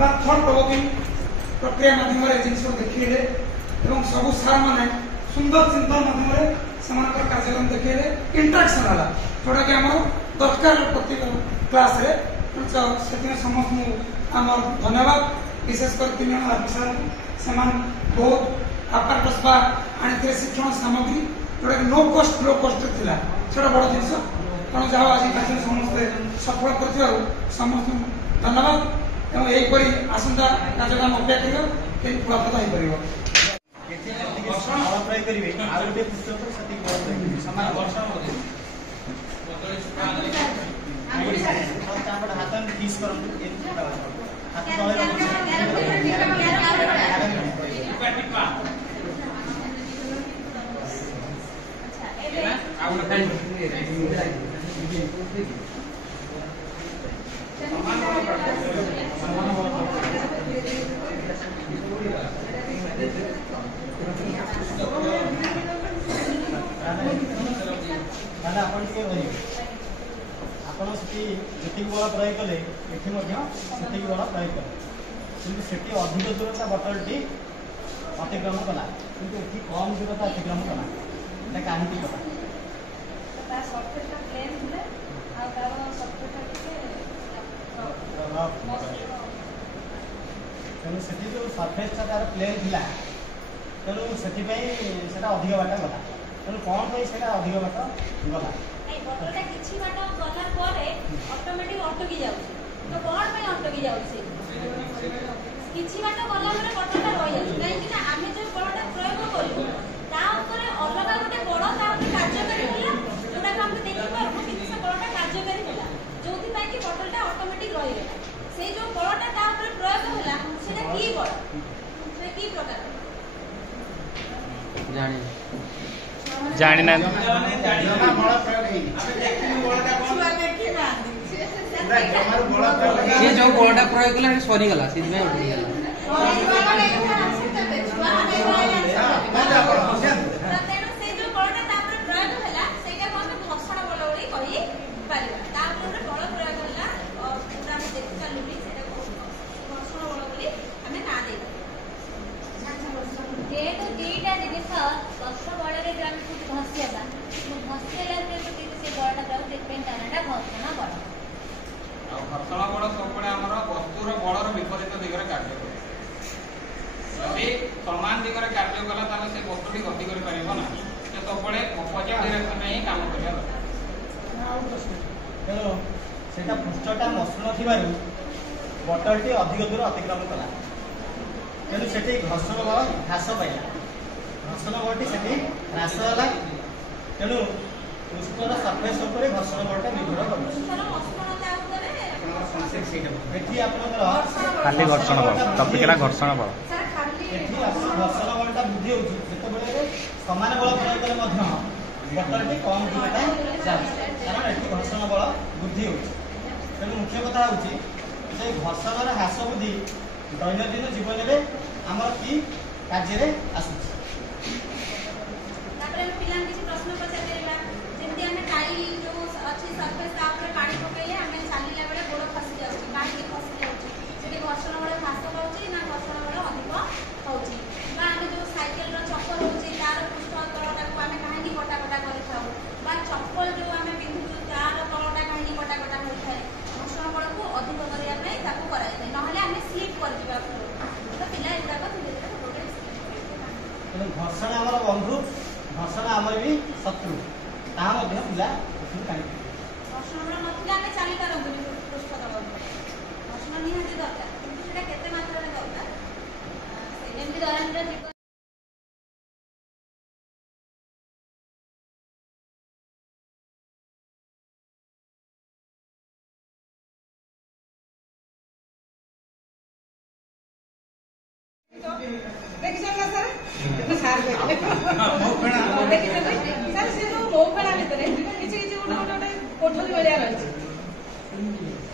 Thought provoking प्रक्रिया माध्यम जिन देखिले सब सार मैंने सुंदर चिंतन माध्यम कार्यक्रम देखिले इंटरेक्शन है जोटा कि आम दरकार प्रति क्लास रे समस्त आम धन्यवाद विशेषकर 3 जन अफिसर से बहुत आपार आनी शिक्षण सामग्री जोटा कि नो कॉस्ट थिला छोटा बड़ जिनस तेणु जहाँ आज कार्य समस्ते सफल कर समस्त धन्यवाद एवं यहीपरि आसंता कार्यक्रम अपेक्षा करें फलप्रद हो पार जी बल प्रयोग कले ये बल प्रयोग कले कि से अधिक दूरता बटलटी अतिक्रम कला कि कम दूरता अतिक्रम कला ये कहीं तेणु से जो सरफेसटा तार प्लेन था तेणु से अधिक बाट गला तेणु कौन से अधिक बाट गला बटलटा किछि बाट गला परे ऑटोमेटिक अटकी जाउछि तो कोन पे अटकी जाउछि किछि बाट गला परे बटलटा रहि जाउछि काहे कि आमे जो बळटा प्रयोग करू ता ऊपर अलगा गोटे बळ ता ऊपर कार्यकारी होला जोटा हम देखि पारु कि से बळटा कार्यकारी होला जोथि पय कि बटलटा ऑटोमेटिक रहि गेला से जो बळटा ता ऊपर प्रयोग होला सेटा की बळ से की प्रकार जानी ना ये जो बॉलटा प्रयोग कला सरी गला सीधे में उठ गला तेणु से जो बळटा तापर प्रयोग होला सेटा हम घर्षण बळ ओली कहि पारिबा तापर बळ प्रयोग होला पूरा हम देखि चालुली सेटा घर्षण बळ ओली हमें ना दे जेहेतु दीटा जिनिस दश बड़े जो आम घसीला घसीला से बड़टा जाऊ से कारणटा घर्षण बड़ घर्षण बल सब आम वस्तुर बलर विपरीत दिगरे कार्य करे यदि समान दिगरे कार्य कला ताले से वस्तुटी गति कर पारिबो ना से सब अपोजिट डायरेक्शन में ही काम करिया तेणु सेटा पृष्ठटा मसृण थिबारु बटलटी अधिक दूर अतिक्रम कला तेणु सेठी घर्षण बल ह्रास पाइला घर्षण बलटी सेठी ह्रास होला तेणु पृष्ठर सरफेस उपर घर्षण बलटा निर्भर करुछि खाली घर्षण बल टपिकला घर्षण बल घर्षण बलटा वृद्धि होउछि जेतेबेले समान बल प्रयोग कले मध्य बटलटी कम दूरता जाउछि कारण एठी घर्षण बल वृद्धि होउछि तेणु मुख्य कथा होउछि जे घर्षणर ह्रास वृद्धि दैनन्दिन जीवन में आमर की कार्य रे आसुछि तापर पिलान किछि प्रश्न पचारिबा जेंति हमें टाई जो अछि सरफेस ता ऊपर पानी पकैले हमें चालिला बेले गोड़ खसी जाउछि काहे खसी जाउछि सेठी घर्षण बल ह्रास पाउछि ना घर्षण बल अधिक होउछि बा हमें जो साइकिल रो चक्कर होउछि तार पृष्ठ तळटा को हमें काहे कटा कटा करि खाउ बा चप्पल जो हमें पिंधु तार तळटा काहे कटा कटा होई थाए घर्षण बल को अधिक करिया पय ताकू कराय नै नहले हमें स्लिप कर दिबा तो पिला एटा को धीरे धीरे गोटे तेणु घर्षण आमर बंधु घर्षण आमर भी शत्रु ता पिला घर्षण बल नथिला हमें चाली पारंतु पृष्ठ तळ घर्षण निहाती दरकार किंतु सेटा केते मात्रा रे दरकार से जेंति दरकार देखिए ना सर तो सार देखिए सर से जो मौखणा भितर किछि किछि गोटे कोठरी भलिया रही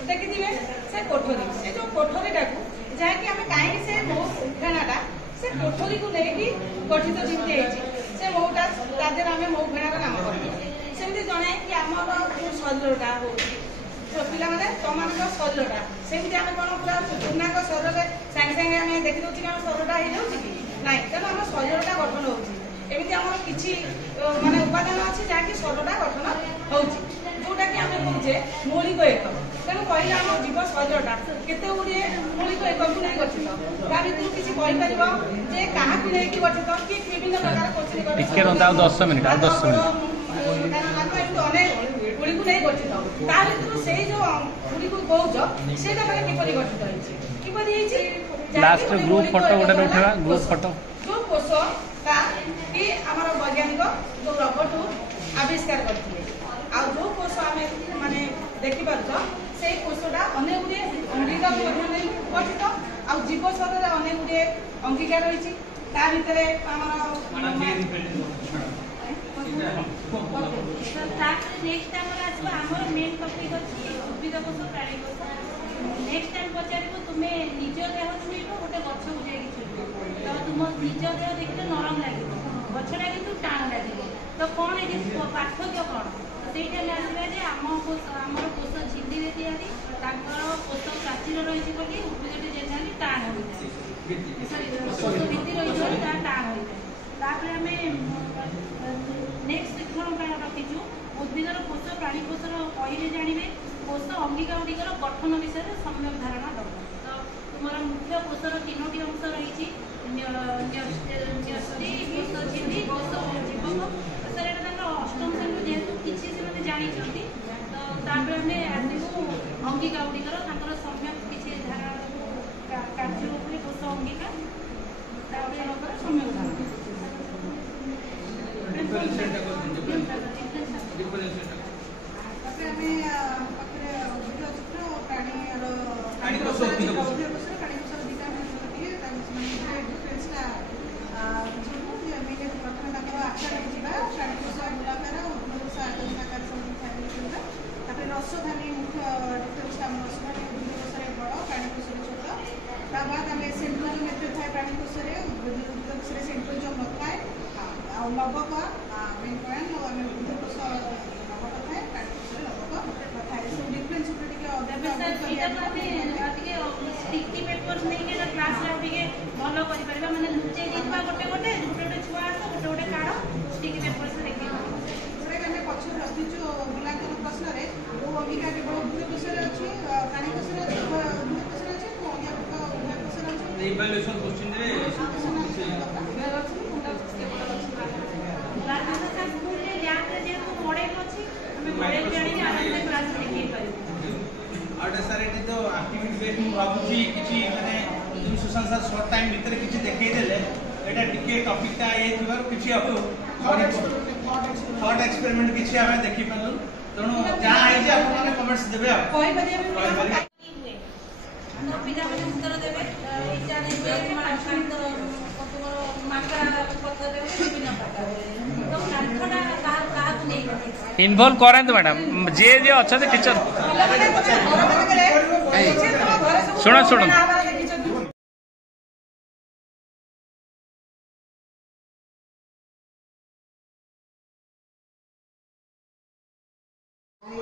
देखिथिबे से कोठरी से जो कोठरीटा को जाकि हमें काहे से मौखणाटा से कोठरी को लेकी गठित जिंदे ହେଇଛି से मौटा तादेर हमें मौखणार नाम करते सेमति जणे कि हमर जो शरीरटा होची ପିଲାମାନେ ତମମାନଙ୍କ ଶରୀରଟା ସେମିତି ଆମେ କ'ଣ ପୁରା ପୂର୍ଣ୍ଣାଙ୍ଗ ଶରୀରରେ ସାଙ୍ଗେ ସାଙ୍ଗେ ଆମେ ଦେଖିଦେଉଛି କି ଆମ ଶରୀରଟା ହେଇଯାଉଛି କି ନାଇଁ, ତେଣୁ ଆମ ଶରୀରଟା ଗଠନ ହେଉଛି। ଏମିତି ଆମର କିଛି ମାନେ ଉପାଦାନ ଅଛି ଯାହାକି ଶରୀରଟା ଗଠନ ହେଉଛି, ଯୋଉଟାକି ଆମେ କହୁଛେ ମୌଳିକ ଏକକ। ତେଣୁ କହିଲେ ଆମ ଜୀବ ଶରୀରଟା କେତେ ଗୁଡ଼ିଏ ମୌଳିକ ଏକକୁ ନେଇ ଗଠିତ। ତା ଭିତରୁ କିଛି କହିପାରିବ ଯେ କାହାକୁ ନେଇକି ଗଠିତ, କି ବିଭିନ୍ନ ପ୍ରକାର ଟିକେ ରହନ୍ତୁ, ଆଉ 10 ମିନିଟ୍, ଆଉ 10 ମିନିଟ୍। ଅନେକ ଗୁଡ଼ିକୁ ନେଇ ଗଠିତ। ତା ଭିତରୁ ସେଇ ଯୋଉ ଗୁଡ଼ିକୁ କହୁଛ ସେଇଟା ମାନେ କିପରି ଗଠିତ ହେଇଛି, କିପରି ହେଇଛି? ଲାଷ୍ଟ ଗ୍ରୁପ ଫଟୋ ଗୋଟେ ଉଠେଇବା, ଗ୍ରୁପ ଫଟୋ। ଯୋଉ କୋଷଟା କି ଆମର ବୈଜ୍ଞାନିକ ଯୋଉ ରବର୍ଟ ଆବିଷ୍କାର କରିଥିଲେ, ଆଉ ଯୋଉ କୋଷ ଆମେ ମାନେ ଦେଖିପାରୁଛ ସେଇ କୋଷଟା ଅନେକ ଗୁଡ଼ିଏ ଅଙ୍ଗିକାକୁ ମଧ୍ୟ ନେଇ ଗଠିତ। ଆଉ ଜୀବ ଶରୀରରେ ଅନେକ ଗୁଡ଼ିଏ ଅଙ୍ଗିକା ରହିଛି। ତା ଭିତରେ ଆମର ନେକ୍ସଟ ଆମର ଆସିବ ଆମର ମେନ୍ ଟପିକ୍ ଅଛି ଉଦ୍ଭିଦ କୋଷ ପ୍ରାଣୀ କୋଷ। ନେକ୍ସଟ ଟାଇମ୍ ପଚାରିବ ତୁମେ ନିଜ ଦେହ ଛୁଇଁବ ଗୋଟେ ଗଛକୁ ଯାଇକି ଛୁଇଁବ, ତ ତୁମ ନିଜ ଦେହ ଦେଖିଲେ ନରମ ଲାଗିବ, ଗଛଟା କିନ୍ତୁ ଟାଣ ଲାଗିବ। ତ କ'ଣ ଏଠି ପାର୍ଥକ୍ୟ କ'ଣ? ସେଇଟା ଆସିବା ଯେ ଆମର କୋଷ ଝିଲ୍ଲିରେ ତିଆରି, ତାଙ୍କର କୋଷ ପ୍ରାଚୀର ରହିଛି ବୋଲି ଉଦ୍ଭିଦଟି ଯେମିତି ଟାଣ ହୋଇଥାଏ, କୋଷ ଭିତ୍ତି ରହିଥିବାରୁ ତାହା ଟାଣ ହୋଇଥାଏ। ତାପରେ ଆମେ ନେକ୍ସଟ କ'ଣ ପାଇଁ ରଖିଛୁ ଉଦ୍ଭିଦର କୋଷ ପ୍ରାଣୀ କୋଷର କହିଲେ ଜାଣିବେ କୋଷ ଅଙ୍ଗିକା ଗୁଡ଼ିକର ଗଠନ ବିଷୟରେ ସମ୍ୟକ ଧାରଣା ଦେବ। ତ ତୁମର ମୁଖ୍ୟ କୋଷର 3ଟି ଅଂଶ ରହିଛି, ନ୍ୟଷ୍ଟି, କୋଷ ଝିଲ୍ଲି, କୋଷ ଜୀବକ। ସାର୍ ଏଇଟା ତାଙ୍କର ଅଷ୍ଟମ ଶ୍ରେଣୀରୁ ଯେହେତୁ କିଛି ସେମାନେ ଜାଣିଛନ୍ତି, ତ ତାପରେ ଆମେ ଆସିବୁ ଅଙ୍ଗିକା ଗୁଡ଼ିକର ତାଙ୍କର ସମ୍ୟକ କିଛି ଧାରଣା କାର୍ଯ୍ୟ ଉପରେ କୋଷ ଅଙ୍ଗିକା, ତାପରେ ସମ୍ୟକ ଧାରଣା। ତାପରେ ଆମେ ପାଖରେ ଉଦ୍ଭିଦ ଚିତ୍ର ପ୍ରାଣୀ କୋଷର ଦିଟା ଟିକେ ଡିଫରେନ୍ସଟା ବୁଝିବୁ। ପ୍ରଥମେ ତାଙ୍କର ଆକାର ବୁଝିବା, ପ୍ରାଣୀ କୋଷ ଗୋଲାକାର, ଉଦ୍ଭିଦ କୋଷ ଆକାର ସବୁ ବୁଝିବା। ତାପରେ ରସଧାନୀ ମୁଖ୍ୟ ଡିଫରେନ୍ସଟା ଆମ ରସଧାନୀ ଉଦ୍ଭିଦ କୋଷରେ ବଡ଼, ପ୍ରାଣୀ କୋଷରେ ଛୋଟ। ତା ବାଦ ଆମେ ସେଣ୍ଟ୍ରୋଜୋମ୍ ଏତେ ଥାଏ ପ୍ରାଣୀ କୋଷରେ, ଉଦ୍ଭିଦ କୋଷରେ ସେଣ୍ଟ୍ରୋଜୋମ୍ ନଥାଏ। ଆଉ ଲବକ ମେନ୍ ପଏଣ୍ଟ, ଆମେ ଉଦ୍ଭିଦ କୋଷ ଲବକ ଥାଏ, ପ୍ରାଣୀ କୋଷରେ ଲବକ ନଥାଏ। ସବୁ ଡିଫରେନ୍ସ ଉପରେ ଟିକେ ଷ୍ଟିକି ପେପର ନେଇକି କ୍ଲାସରେ ଆଉ ଟିକେ ଭଲ କରିପାରିବା, ମାନେ ଲୁଚେଇ ଦେଇଥିବା ଗୋଟେ ଗୋଟେ ଛୁଆ ଆସ ଗୋଟେ କାଢ଼ ଷ୍ଟିକି ପେପର ଦେଖେଇ ଯେଉଁଟାକି ଆମେ ପଛରେ ରଖିଛୁ ପିଲାଙ୍କର ପ୍ରଶ୍ନରେ। ଯେଉଁ ଅଙ୍ଗିକା କେବଳ ଉଦ୍ଭିଦ କୋଷରେ ଅଛି, ପ୍ରାଣୀ କୋଷରେ ଅଛି, ଉଦ୍ଭିଦ କୋଷରେ ଅଛି, ଅଙ୍ଗିକା ଉଭୟ କୋଷରେ ଅଛି। ଇଭାଲୁଏସନ୍ କୋଶ୍ଚିନ୍ରେ ସାର୍ ଏଠି ତ ଆକ୍ଟିଭିଟି ବେସ୍ ମୁଁ ଭାବୁଛି କିଛି ମାନେ ସୁଶାନ୍ତ ସାର୍ ସର୍ଟ ଟାଇମ୍ ଭିତରେ କିଛି ଦେଖେଇଦେଲେ ଏଇଟା ଟିକେ ଟପିକ୍ଟା ହେଇଥିବାରୁ କିଛି ଆଉ ଥଟ୍ ଏକ୍ସପେରିମେଣ୍ଟ କିଛି ଆମେ ଦେଖିପାରିଲୁ। ତେଣୁ ଯାହା ହେଇଛି ଆପଣମାନେ କମେଣ୍ଟସ୍ ଦେବେ ଆଉ କହିପାରିବେ। ପିଲାମାନେ ଉତ୍ତର ଦେବେ, ଜାଣିବେ ବିଭିନ୍ନ ପ୍ରକାର କାହାକୁ ନେଇ इनवॉल्व कराते मैडम जे जे अच्छा से टीचर शुण शुण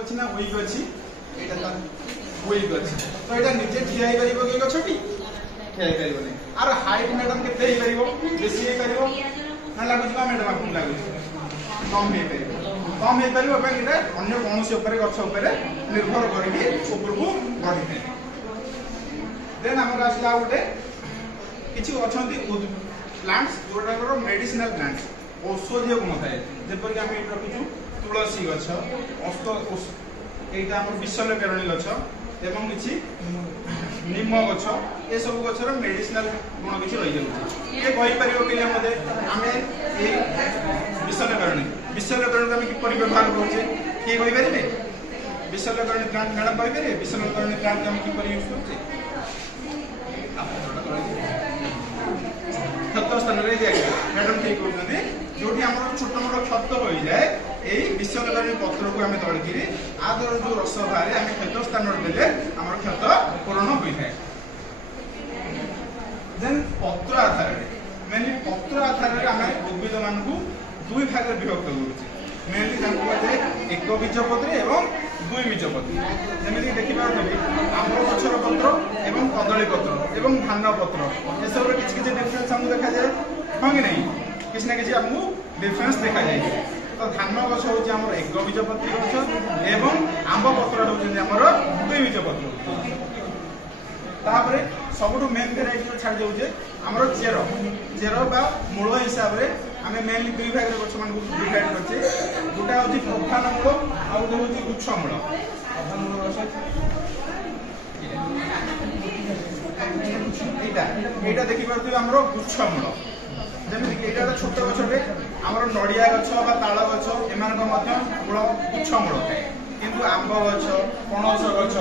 अच्छी ना वीक अच्छी एटा वीक अच्छी तो एटा निजे ठिया ही परिबो के गछटी ठिया ही परिबो नै आर हाइट मैडम केते ही परिबो बेसी ही परिबो ना लागु बा मैडम आपन लागु कम हे परिबो पे एटा अन्य कोनोसी ऊपर गछ ऊपर निर्भर करिकि ऊपर को बढ़ी थे। देन हमर आसला उटे किछि अछंती प्लांट्स जोटाकर मेडिसिनल प्लांट्स औषधीय गुण थाए जेपर कि हम एट रखिछु तुलसी गछ अस्त एटा हमर विशल्यकरणी गछ एवं किछि निम गछ ए सब गछर मेडिसिनल गुण किछि रहि जाउछि। ए कहि परिबो कि हमदे आमे ए विशल्यकरणी हम किपरि व्यवहार करूछे के कहि परिबे विशल्यकरणी प्लांट मैडम कहि परिबे विशल्यकरणी प्लांट हम किपरि यूज करूछे खत स्थान रे मैडम ठीक कहते जोटी हमर छोट मोट खत हो जाए एई विशल्यकरणी पत्र को हमें तळकिरी आदर जो रस बारे हमें खत स्थान देले हमर खत पूर्ण होई थाए। देन पत्र आधार मेनली पत्र आधार रे हमें उद्भिद मान को दुई भाग विभक्त करूछे मेनली हमको एक बीजपत्री एवं द्विबीज पत्र जमीन देखिए आंब गछर पत्र एवं कदली पत्र एवं धान पत्र एसब किसी किसी डिफरेन्स आमको देखा जाए हाँ कि नहीं किसी ना किसी आमको डिफरेन्स देखा जाए तो धान गछ हूँ आम एक बीज पत्री गछ एवं आंब पत्र हूँ द्विबीज पत्र तापर सबुठ मेन भेराइटी जो छाड़ जाऊे आमर चेर चेर बा मूल हिसाब से आम मेनली दुई भाग में गछ मान डिवाइड करछे गोटा हूँ प्रधान मूल आ गोटे हूँ गुच्छ मूल प्रधान मूल यहाँ देखिपे आमर गुच्छ मूल जमीक ये छोट गछटे आमर नड़िया गछ बा ताल गछ एम मूल गुच्छ मूल थाए किंतु आंब गछ पणस गछ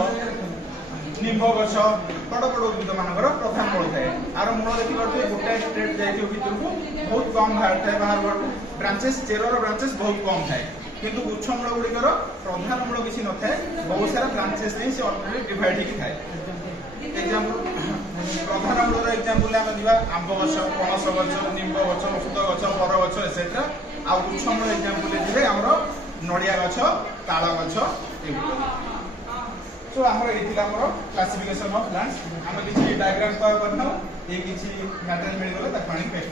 निम्ब गछ बड़ बड़ उद्भिद मानकर प्रधान मूल थाए आर मूल देखिए गोटाए स्ट्रेट जाइए भितर को बहुत कम बाहर थाए बाहर ब्रांचेस चेरर ब्रांचेस बहुत कम थाए किंतु गुच्छ मूल गुड़िकर प्रधान मूल किसी न थाए बहुत सारा ब्रांचेस नहीं से ऑलरेडी डिवाइड होकर थाए एग्जांपल प्रधान मूल एग्जांपल आम दिवा आंब गछ पणस गछ निम्ब गछ औषध गछ बर गछ एसेट्रा आ गुच्छ मूल एग्जांपल दिवे हमर नड़िया गछ ताल गछ तो आमर ये आमर क्लासिफिकेशन ऑफ प्लांट्स आम किसी डायग्राम करना ये किसी मैटेरियल मिलगले ताकि आनी पेस्ट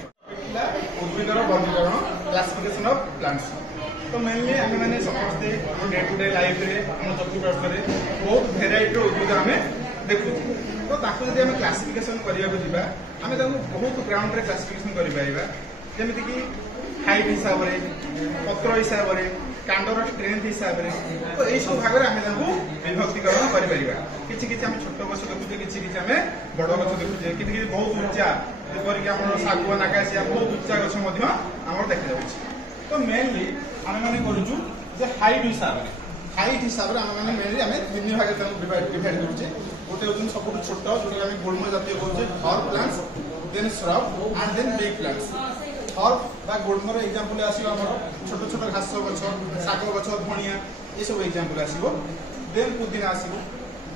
उद्भिदर वर्गीकरण क्लासिफिकेशन ऑफ प्लांट्स तो मेनली आम मैंने समस्ते डे टू डे लाइफ रे हम चतुर्पार्श्व रे बहुत भेराइटी उद्भिद आम देखु तो ताकू जब आम क्लासिफिकेशन करने जावा आम बहुत ग्राउंड रे क्लासिफिकेशन कर पारिबा जेमिति कि हाइट हिसाब से पत्र हिसाब से कांडर स्ट्रेंथ हिसाब से तो यही सब भाग में आम विभक्तिकरण कर आम छोट गछ देखुचे किसी आम बड़ गछ देखुचे कि बहुत उच्चा जेपरिक आम शागुआन आकाशिया बहुत उच्चा गछ आम देखा तो मेनली आम मैंने करुचु हाइट हिसाब से आम मैंने मेनली आम तीन भाग डिवाइड करुचे गोटे हूँ सब छोट जो गुल्म जातीय कहे herb plants then shrub and then big plants herb बा गुल्मर एग्जांपल आसीबो हमर छोट छोट घास गछ शाग गछ धनिया ये सब एग्जांपल आसीबो देन पुदीना आसीबो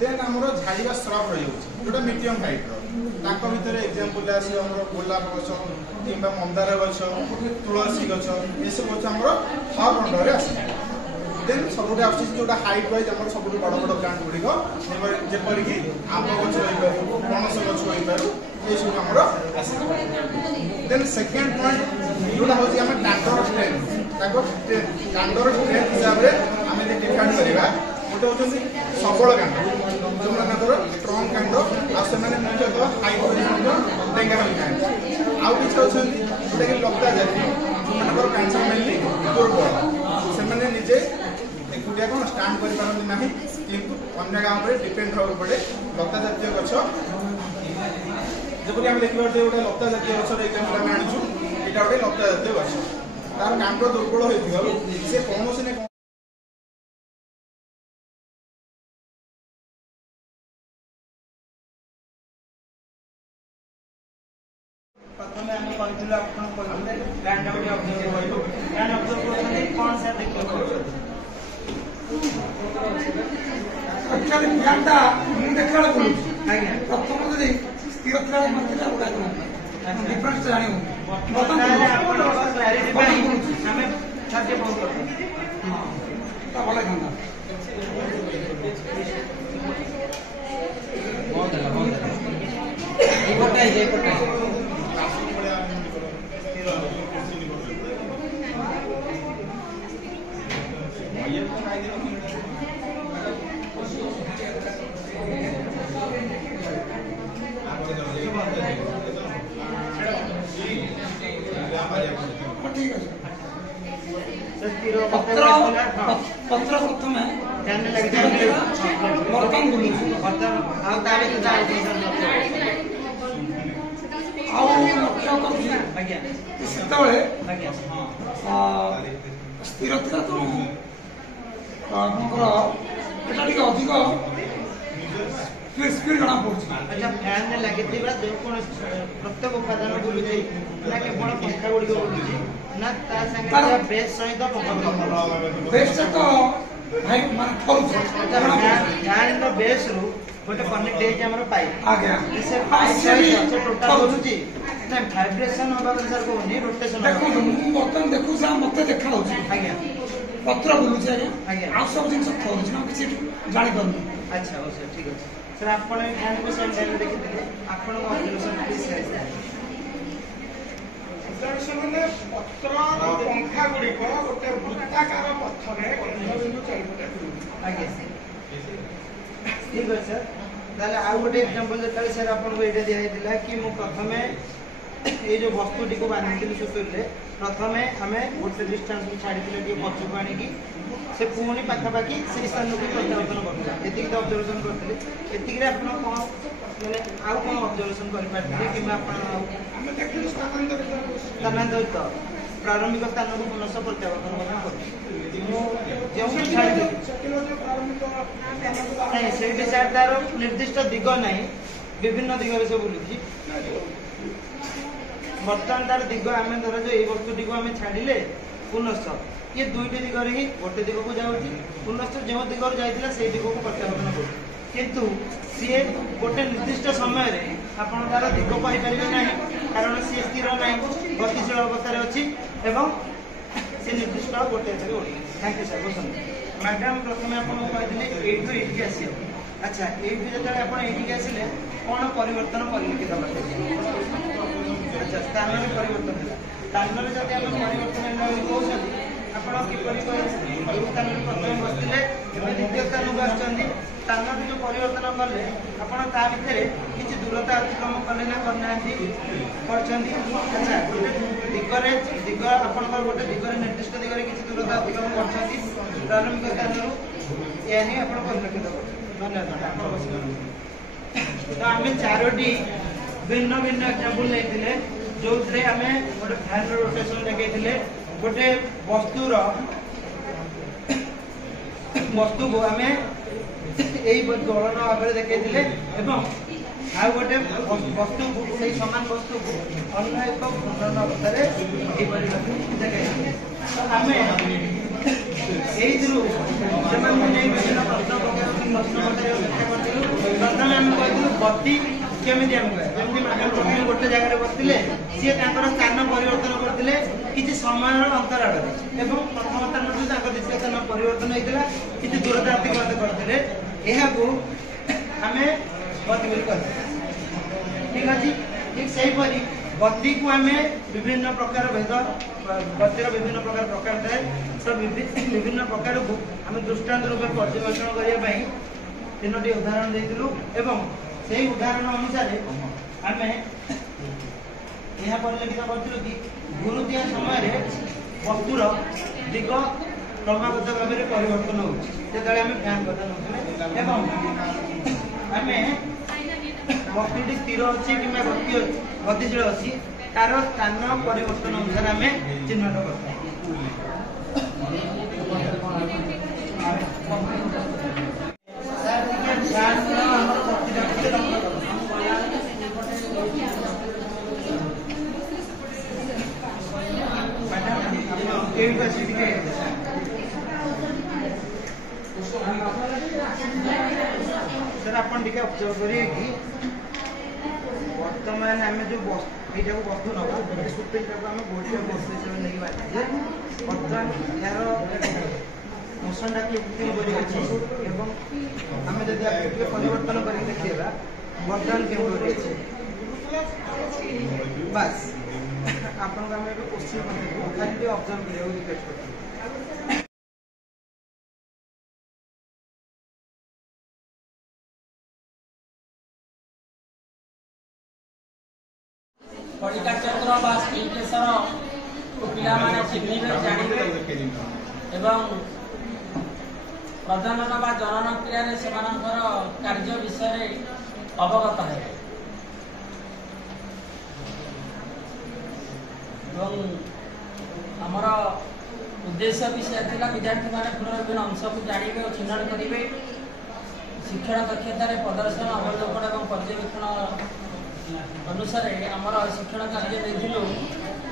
देन हमर झाड़ीबा श्रब रही होछि जोटा मीडियम हाइट रो ताको भीतर एग्जांपल आसीबो हमर गोलाप गछ किंबा मंदार गछ तुलसी गछ ये सब गछ हमर हर्ब अंडर रे आसीबो देन सबुठे आसी जोटा हाइट वाइज हमर सबुठे बड़ बड़ प्लांट गुड़िक जेपरिक आंब गछ रही पारू पणस गछ रही पारू ये सब हमर आसीबो देन सेकेंड पॉइंट जोटा होची हम कांडर स्ट्रेंथ ताको कांडर स्ट्रेंथ हिसाब रे हम जे डिफाइन करबा गोटे होची सबल कांड जो मानकर स्ट्रांग कांड आ से माने मुख्यतः हाई पोजिशन डेंगा होइଥାଏ आउ किछ अछंती जोटा कि लता जाति जो मानकर कैंसर मेनली दुर्बल से माने निजे एकुटिया कोन स्टैंड करि पारନ୍ତି नाही किंतु अन्य गांव रे डिपेंड रहउ पड़े लता जातीय गछ जबकि हम देखिबा गोटे लता जातीय गछ एग्जांपल हम आनिछु एटा गोटे लता जातीय गछ तार कांड दुर्बल होइथिबारु से कोनोसी ने प्रथम आम कहूँ आपन कहते रैंडमली ऑब्जर्व करू रैंडम ऑब्जर्व करते कौन सा देखिए एक्चुअली ज्ञानटा मु देखला बोलू आज्ञा प्रथम जदि स्थिर थिला मतलब उडा डिफरेंस जानि हो बताने आपन क्लैरिफाई हमें छाटे बहुत करते हां ता भले गंदा बहुत ये पटाई पत्र प्रथम बर्तन बुलू स्थिर था तो अधिक स्पीड जना पड़छ। अच्छा फैन ने लगे थिबा जो कोन प्रत्येक उपादान बुलु जाई ना केवल पंखा गुडी बुलुची ना ता संगे बेस सहित पंखा बेस तो भाई मान करू फैन नो बेस रु गोटे कनेक्ट हे जे हमर पाइप आज्ञा से पाइप से टोटल बुलुची ना वाइब्रेशन होबा सर को नहीं रोटेशन देखो मु बर्तन देखु सा मते देखा होची आज्ञा ପତ୍ର ବୁଲୁଛି ଆଜ୍ଞା। ଆଜ୍ଞା ଆଉ ସବୁ ଜିନିଷ ଥରୁଛି ମୁଁ କିଛି ଜାଣିପାରୁନି। ଆଚ୍ଛା ହଉ ସାର୍ ଠିକ୍ ଅଛି ସାର୍ ଆପଣ ଏଇ ଫ୍ୟାନ୍କୁ ସେମ୍ ଟାଇମ୍ରେ ଦେଖିଥିଲେ ଆପଣଙ୍କ ଅବଜର୍ଭେସନ୍ ପ୍ଲିଜ୍ ସେୟାର ମାନେ ପତ୍ରର ପଙ୍ଖା ଗୁଡ଼ିକ ଗୋଟେ ବୃତ୍ତାକାର ପଥରେ ଗନ୍ଧବିନ୍ଦୁ ଚାରିପଟେ ବୁଲୁଛି। ଆଜ୍ଞା ଠିକ୍ ଅଛି ସାର୍ ତାହେଲେ ଆଉ ଗୋଟେ ଏକ୍ଜାମ୍ପଲ୍ ଯେତେବେଳେ ସାର୍ ଆପଣଙ୍କୁ ଏଇଟା ଦିଆଯାଇଥିଲା କି ମୁଁ ପ୍ରଥମେ ଏଇ ଯେଉଁ ବସ୍ତୁଟିକୁ ବାନ୍ଧିଥିଲି ସୁତୁଲିରେ ପ୍ରଥମେ ଆମେ ଗୋଟେ ଡିଷ୍ଟାନ୍ସକୁ ଛାଡ଼ିଥିଲେ ଟିକେ ପଛକୁ ଆଣିକି ସେ ପୁଣି ପାଖାପାଖି ସେଇ ସ୍ଥାନକୁ ପ୍ରତ୍ୟାବର୍ତ୍ତନ କରୁଥିଲା ଏତିକି ତ ଅବଜର୍ଭେସନ୍ କରିଥିଲେ ଏତିକିରେ ଆପଣ କ'ଣ ମାନେ ଆଉ କ'ଣ ଅବଜର୍ଭେସନ୍ କରିପାରିଥିଲେ କିମ୍ବା ଆପଣ ଆଉ ଆମେ ଦେଖିଲୁ ସ୍ଥାନାନ୍ତରିତ ପ୍ରାରମ୍ଭିକ ସ୍ଥାନକୁ ପୁନଃ ପ୍ରତ୍ୟାବର୍ତ୍ତନ ମଧ୍ୟ କରୁଛୁ ମୁଁ ଯେଉଁଠି ଛାଡ଼ିଥିଲି ନାଇଁ ସେଇଠି ସାର୍ ତାର ନିର୍ଦ୍ଦିଷ୍ଟ ଦିଗ ନାହିଁ ବିଭିନ୍ନ ଦିଗରେ ସେ ବୁଲୁଛି ବର୍ତ୍ତମାନ ତାର ଦିଗ ଆମେ ଧର ଯେ ଏଇ ବସ୍ତୁଟିକୁ ଆମେ ଛାଡ଼ିଲେ ପୁନଶ୍ଚ ଇଏ ଦୁଇଟି ଦିଗରେ ହିଁ ଗୋଟେ ଦିଗକୁ ଯାଉଛି ପୁନଶ୍ଚ ଯେଉଁ ଦିଗରୁ ଯାଇଥିଲା ସେଇ ଦିଗକୁ ପ୍ରତ୍ୟାବର୍ତ୍ତନ କରୁଛି କିନ୍ତୁ ସିଏ ଗୋଟେ ନିର୍ଦ୍ଦିଷ୍ଟ ସମୟରେ ଆପଣ ତାର ଦିଗ ପାଇପାରିବେ ନାହିଁ କାରଣ ସିଏ ସ୍ଥିର ନାହିଁ ଗତିଶୀଳ ଅବସ୍ଥାରେ ଅଛି ଏବଂ ସେ ନିର୍ଦ୍ଦିଷ୍ଟ ଗୋଟେ ଏଥିରେ ଓଡ଼ି ଥ୍ୟାଙ୍କ ୟୁ ସାର୍ ବସନ୍ତୁ ମ୍ୟାଡ଼ାମ୍ ପ୍ରଥମେ ଆପଣଙ୍କୁ କହିଥିଲି ଏଇଠୁ ଏଇଠିକି ଆସିବ ଆଚ୍ଛା ଏଇଠୁ ଯେତେବେଳେ ଆପଣ ଏଇଠିକି ଆସିଲେ କ'ଣ ପରିବର୍ତ୍ତନ ପରିଲକ୍ଷିତ କରିଥିଲେ ଆଚ୍ଛା ସ୍ଥାନରେ ପରିବର୍ତ୍ତନ ହେଲା ସ୍ଥାନରେ ଯଦି ଆମେ ପରିବର୍ତ୍ତନ ହେଲା ବୋଲି କହୁଛନ୍ତି ଆପଣ କିପରି ଯେଉଁ ସ୍ଥାନରେ ପ୍ରଥମେ ବସିଥିଲେ ଏବେ ଦ୍ୱିତୀୟ ସ୍ଥାନକୁ ଆସୁଛନ୍ତି ସ୍ଥାନରେ ଯେଉଁ ପରିବର୍ତ୍ତନ କଲେ ଆପଣ ତା ଭିତରେ କିଛି ଦୂରତା ଅତିକ୍ରମ କଲେ ନା କରିନାହାନ୍ତି କରିଛନ୍ତି ଆଚ୍ଛା ଗୋଟେ ଦିଗ ଆପଣଙ୍କର ଗୋଟେ ଦିଗରେ ନିର୍ଦ୍ଦିଷ୍ଟ ଦିଗରେ କିଛି ଦୂରତା ଅତିକ୍ରମ କରିଛନ୍ତି ପ୍ରାରମ୍ଭିକ ସ୍ଥାନରୁ ଏହା ହିଁ ଆପଣ ପରିଲକ୍ଷିତ କରୁଛନ୍ତି ଧନ୍ୟବାଦ ଆପଣ ବସିପାରନ୍ତି ତ ଆମେ ଚାରୋଟି ଭିନ୍ନ ଭିନ୍ନ ଏକ୍ଜାମ୍ପଲ୍ ନେଇଥିଲେ ଯେଉଁଥିରେ ଆମେ ଗୋଟେ ଫ୍ୟାନ୍ର ରୋଟେସନ୍ ଦେଖେଇଥିଲେ ଗୋଟେ ବସ୍ତୁକୁ ଆମେ ଏଇ ଦୋଳନ ଭାବରେ ଦେଖେଇଥିଲେ ଏବଂ ଆଉ ଗୋଟେ ବସ୍ତୁକୁ ସେଇ ସମାନ ବସ୍ତୁକୁ ଅନ୍ୟ ଏକ ଘୂର୍ଣ୍ଣନ ଅବସ୍ଥାରେ ଏହିପରି ଦେଖେଇଥିଲେ ଆମେ ଏଇଥିରୁ ସେମାନଙ୍କୁ ନେଇ ବିଭିନ୍ନ ପ୍ରଶ୍ନ ପଚାରିବାକୁ ଚେଷ୍ଟା କରିଥିଲୁ ପ୍ରଥମେ ଆମେ କହିଥିଲୁ ଗତି କେମିତି ଆମେ ଯେମିତି ମ୍ୟାଡ଼ାମ୍ ପ୍ରଥମେ ଗୋଟେ ଜାଗାରେ ବସିଥିଲେ ସିଏ ତାଙ୍କର ସ୍ଥାନ ପରିବର୍ତ୍ତନ କରିଥିଲେ କିଛି ସମୟର ଅନ୍ତରାଳରେ ଏବଂ ପ୍ରଥମ ସ୍ଥାନରୁ ତାଙ୍କ ଦ୍ୱିତୀୟ ସ୍ଥାନ ପରିବର୍ତ୍ତନ ହେଇଥିଲା କିଛି ଦୂରତା ଅତିକ୍ରାନ୍ତ କରିଥିଲେ ଏହାକୁ ଆମେ ଗତି ବୋଲି କହିଥିଲେ ଠିକ୍ ଅଛି ଠିକ୍ ସେହିପରି ଗତିକୁ ଆମେ ବିଭିନ୍ନ ପ୍ରକାର ଭେଦ ଗତିର ବିଭିନ୍ନ ପ୍ରକାର ଥାଏ ତ ବିଭିନ୍ନ ପ୍ରକାରକୁ ଆମେ ଦୃଷ୍ଟାନ୍ତ ରୂପେ ପର୍ଯ୍ୟବେକ୍ଷଣ କରିବା ପାଇଁ 3ଟି ଉଦାହରଣ ଦେଇଥିଲୁ ଏବଂ ସେହି ଉଦାହରଣ ଅନୁସାରେ ଆମେ ଏହା ପରିଲକ୍ଷିତ କରିଥିଲୁ କି ଗୁରୁଦିଆ ସମୟରେ ବସ୍ତୁର ଦିଗ କ୍ରମାଗତ ଭାବରେ ପରିବର୍ତ୍ତନ ହେଉଛି ଯେତେବେଳେ ଆମେ ଫ୍ୟାନ୍ କଥା ନେଉଥିଲେ ଏବଂ ଆମେ ବସ୍ତୁଟି ସ୍ଥିର ଅଛି କିମ୍ବା ଗତିଶୀଳ ଅଛି ତାର ସ୍ଥାନ ପରିବର୍ତ୍ତନ ଅନୁସାରେ ଆମେ ଚିହ୍ନଟ କରିଥାଉ सर आप ऑब्जर्व करिए कि बर्तमान आम जो यू वस्तु नवा सुतुलटा आम गोटे वस्तु हिसाब से नहीं बांधे बर्तमान यार मोशनटा केमती अच्छी आम जब परिवर्तन कर देखा बर्तमान केमती अच्छे बास आपको आम क्वेश्चन खाली ऑब्जर्व करा रिक्वेस्ट करते कलिका चक्र बा स्पीडलेसर को पिला माने चिन्हिबे जानिबे एवं प्रजनन बा जनन क्रिया रे सेमानकर कार्य विषय अवगत है एवं हमर उद्देश्य विषय थिला विद्यार्थी माने विभिन्न अंश को जानिबे और चिन्हट करिवे शिक्षण दक्षता रे प्रदर्शन अवलोकन एवं पर्यवेक्षण अनुसार आमर शिक्षण कार्य नहीं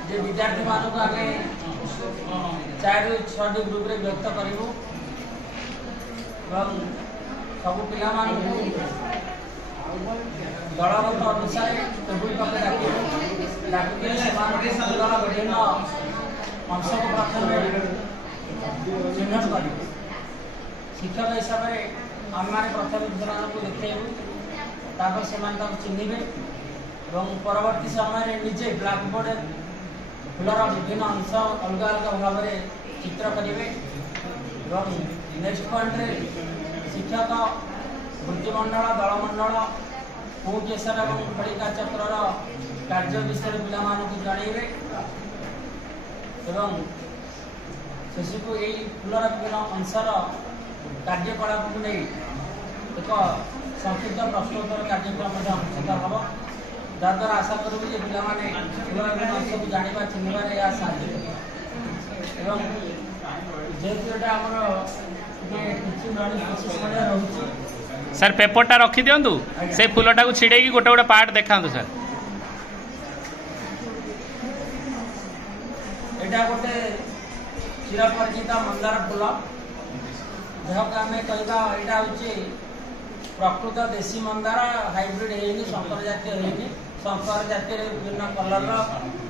जे विद्यार्थी मानक आम 4 ରୁ 6 ग्रुप रे व्यक्त करूँ सब पिला दलगत अनुसार टेबुल पाखे डाकिले विभिन्न अंश को प्रथम चिन्हट करेंगे। शिक्षक हिसाब से आम मैंने प्रथम को देखू तापर से चिन्हे और परवर्ती समय निजे ब्लैकबोर्ड फूलर विभिन्न अंश अलग अलग भाव में चित्र करेंगे। नेक्स्ट पॉइंट रे शिक्षक वृत्तिमंडल दलमंडल पुकेशर और फड़िका चक्र कार्य विषय पिलाମାନଙ୍କୁ जणेबे एवं शेष को यही फूलर विभिन्न अंशर कार्यकलाप को नहीं एक संक्षिप्त प्रश्नोत्तर कार्यक्रम अनुष्ठित हम जहाद्वारा आशा करूँ जे पिलाମାନେ फूलर विभिन्न अंश को जाना चिन्हबार या साहाଯ୍य एवं जेहेतु एटा रही सर पेपरटा रखी दिंतु से फूलटा को छिड़े गोटे गोटे पार्ट देखा सर एटा गोटे चिरपरिचित मंदार फूल जहाँ आम कहवा यहाँ हूँ प्रकृत देशी मंदार हाइब्रिड है संकर जातीय है संकर जातीय विभिन्न कलर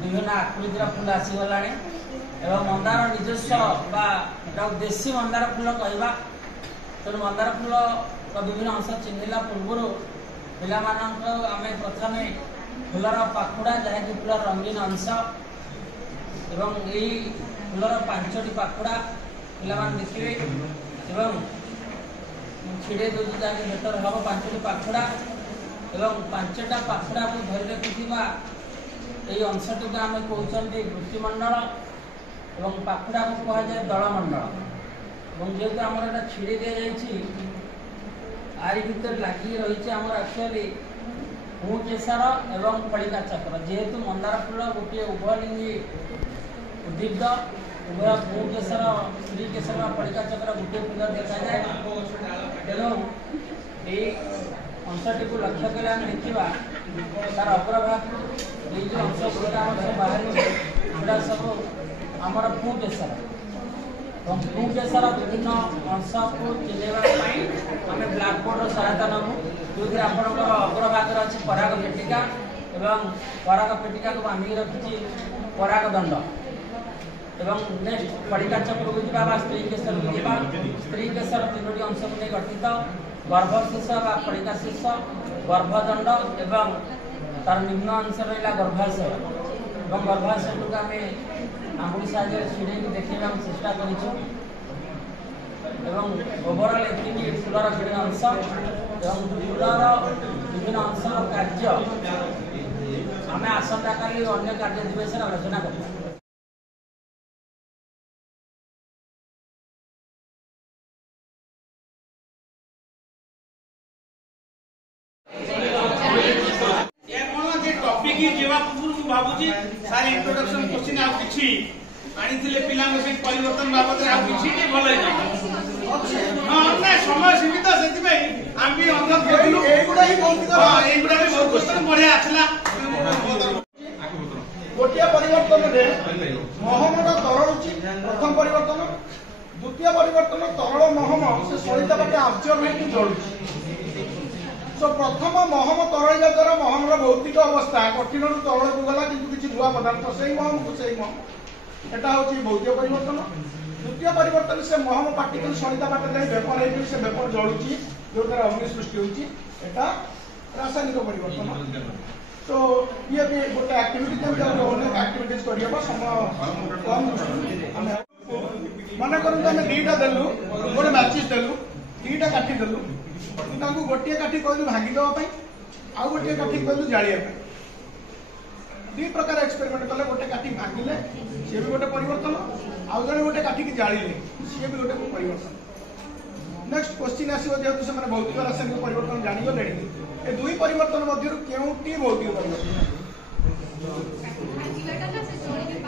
विभिन्न आकृतिर फूल आसीगला एवं मंदार निजस्व देशी मंदार फूल कहवा तेणु मंदार फूल विभिन्न अंश चिन्हला पूर्व पाने प्रथम फूलर पाखुड़ा जहाँकि फूलर रंगीन अंश एवं यही फूलर 5टी पाखुड़ा पाने देखिए एवं छिड़े दूसरी जहाँ बेटर हम 5टी पाखुड़ा एवं 5टा पाखुड़ा को धरी रखिथिबा यही अंशटी को आम कहते वृत्तिमंडल एवं पाखुड़ा को कह जाए दलमंडल और जेहेतु आमर छिड़ी दि जाइए आरी भीतर लगी रही आमर एक्चुअली पुकेशर एवं फड़िका चक्र जेहेतु मंदार फूल गोटे उभयलिंगी उद्भिद उभय पुकेशर स्त्रीकेशर फड़िका चक्र गोटे फूल देखा जाए तेणु ये अंशटी को लक्ष्य कर देखा तार अग्रभाग ये जो अंश गुड़ा बाहर सब आमर पुकेशर पुकेशर विभिन्न अंश को चिन्हवाई आम ब्लैकबोर्ड सहायता नबू जो आपंकर अग्रभाग अच्छी पराग पेटिका एवं पराग पेटिका को बांधिक रखी पराग दंड एवं नेक्स्ट फड़िका चक्र को जावा स्त्री केशर को जावा स्त्री केशर 3टी अंश को गठित गर्भशीर्ष फड़िका शीर्ष गर्भदंड एवं तार निम्न अंश रहा गर्भाशय और गर्भाशय को आम आंगुली साहाଯ୍य छिड़े देखा चेष्टा कर ओवरऑल एति फूलर विभिन्न अंश एवं फूलर विभिन्न अंश कार्य आम आसंता काली अन्य कार्य दिवस आलोचना कर भावुची सारी इंट्रोडक्शन क्वेश्चन आ किछि आनी थिले पिलांग से परिवर्तन बाबत आ किछि के भलै हां ना समय सीमित सेति में हम भी अंदर देखलु एगुडा ही बहुत हां एगुडा भी बहुत क्वेश्चन बढ़िया आछला गोटिया परिवर्तन रे महमटा तरळुची प्रथम परिवर्तन द्वितीय परिवर्तन तरळ महम से सळिता बाटे आब्जर्व हेतु जळुची तो प्रथम महम तरल द्वारा महम भौतिक अवस्था कठिन तरल को गला कि किसी नुआ पदार्थ से महम को से महम एटा हूँ भौतिक परिवर्तन द्वितीय परिवर्तन से महम पार्टिकल सलिता बाटे जाए वेपर है से वेपर जलुची जो द्वारा अग्नि सृष्टि होची एटा रासायनिक परिवर्तन तो ये भी गोटे एक्टिविटी अनेक एक्टिविटीज करियबा समय कम मन करंतु हम दीटा देलु गोटे मैचिस देलु दीटा काठी देलु गोटे काठी कहलु भांगी देवाई आउ गोटे काठी कहलु जालिया दी प्रकार एक्सपेरिमेंट कले गोटे काठी भांगिले सी भी गोटे परिवर्तन आउ जड़े गोटे काठी की जालिले सी भी गोटे परिवर्तन नेक्स्ट क्वेश्चन आसो जेहेतु से भौतिक रासायनिक परिवर्तन जानीगले ए दुई परिवर्तन मध्य केउटी भौतिक परिवर्तन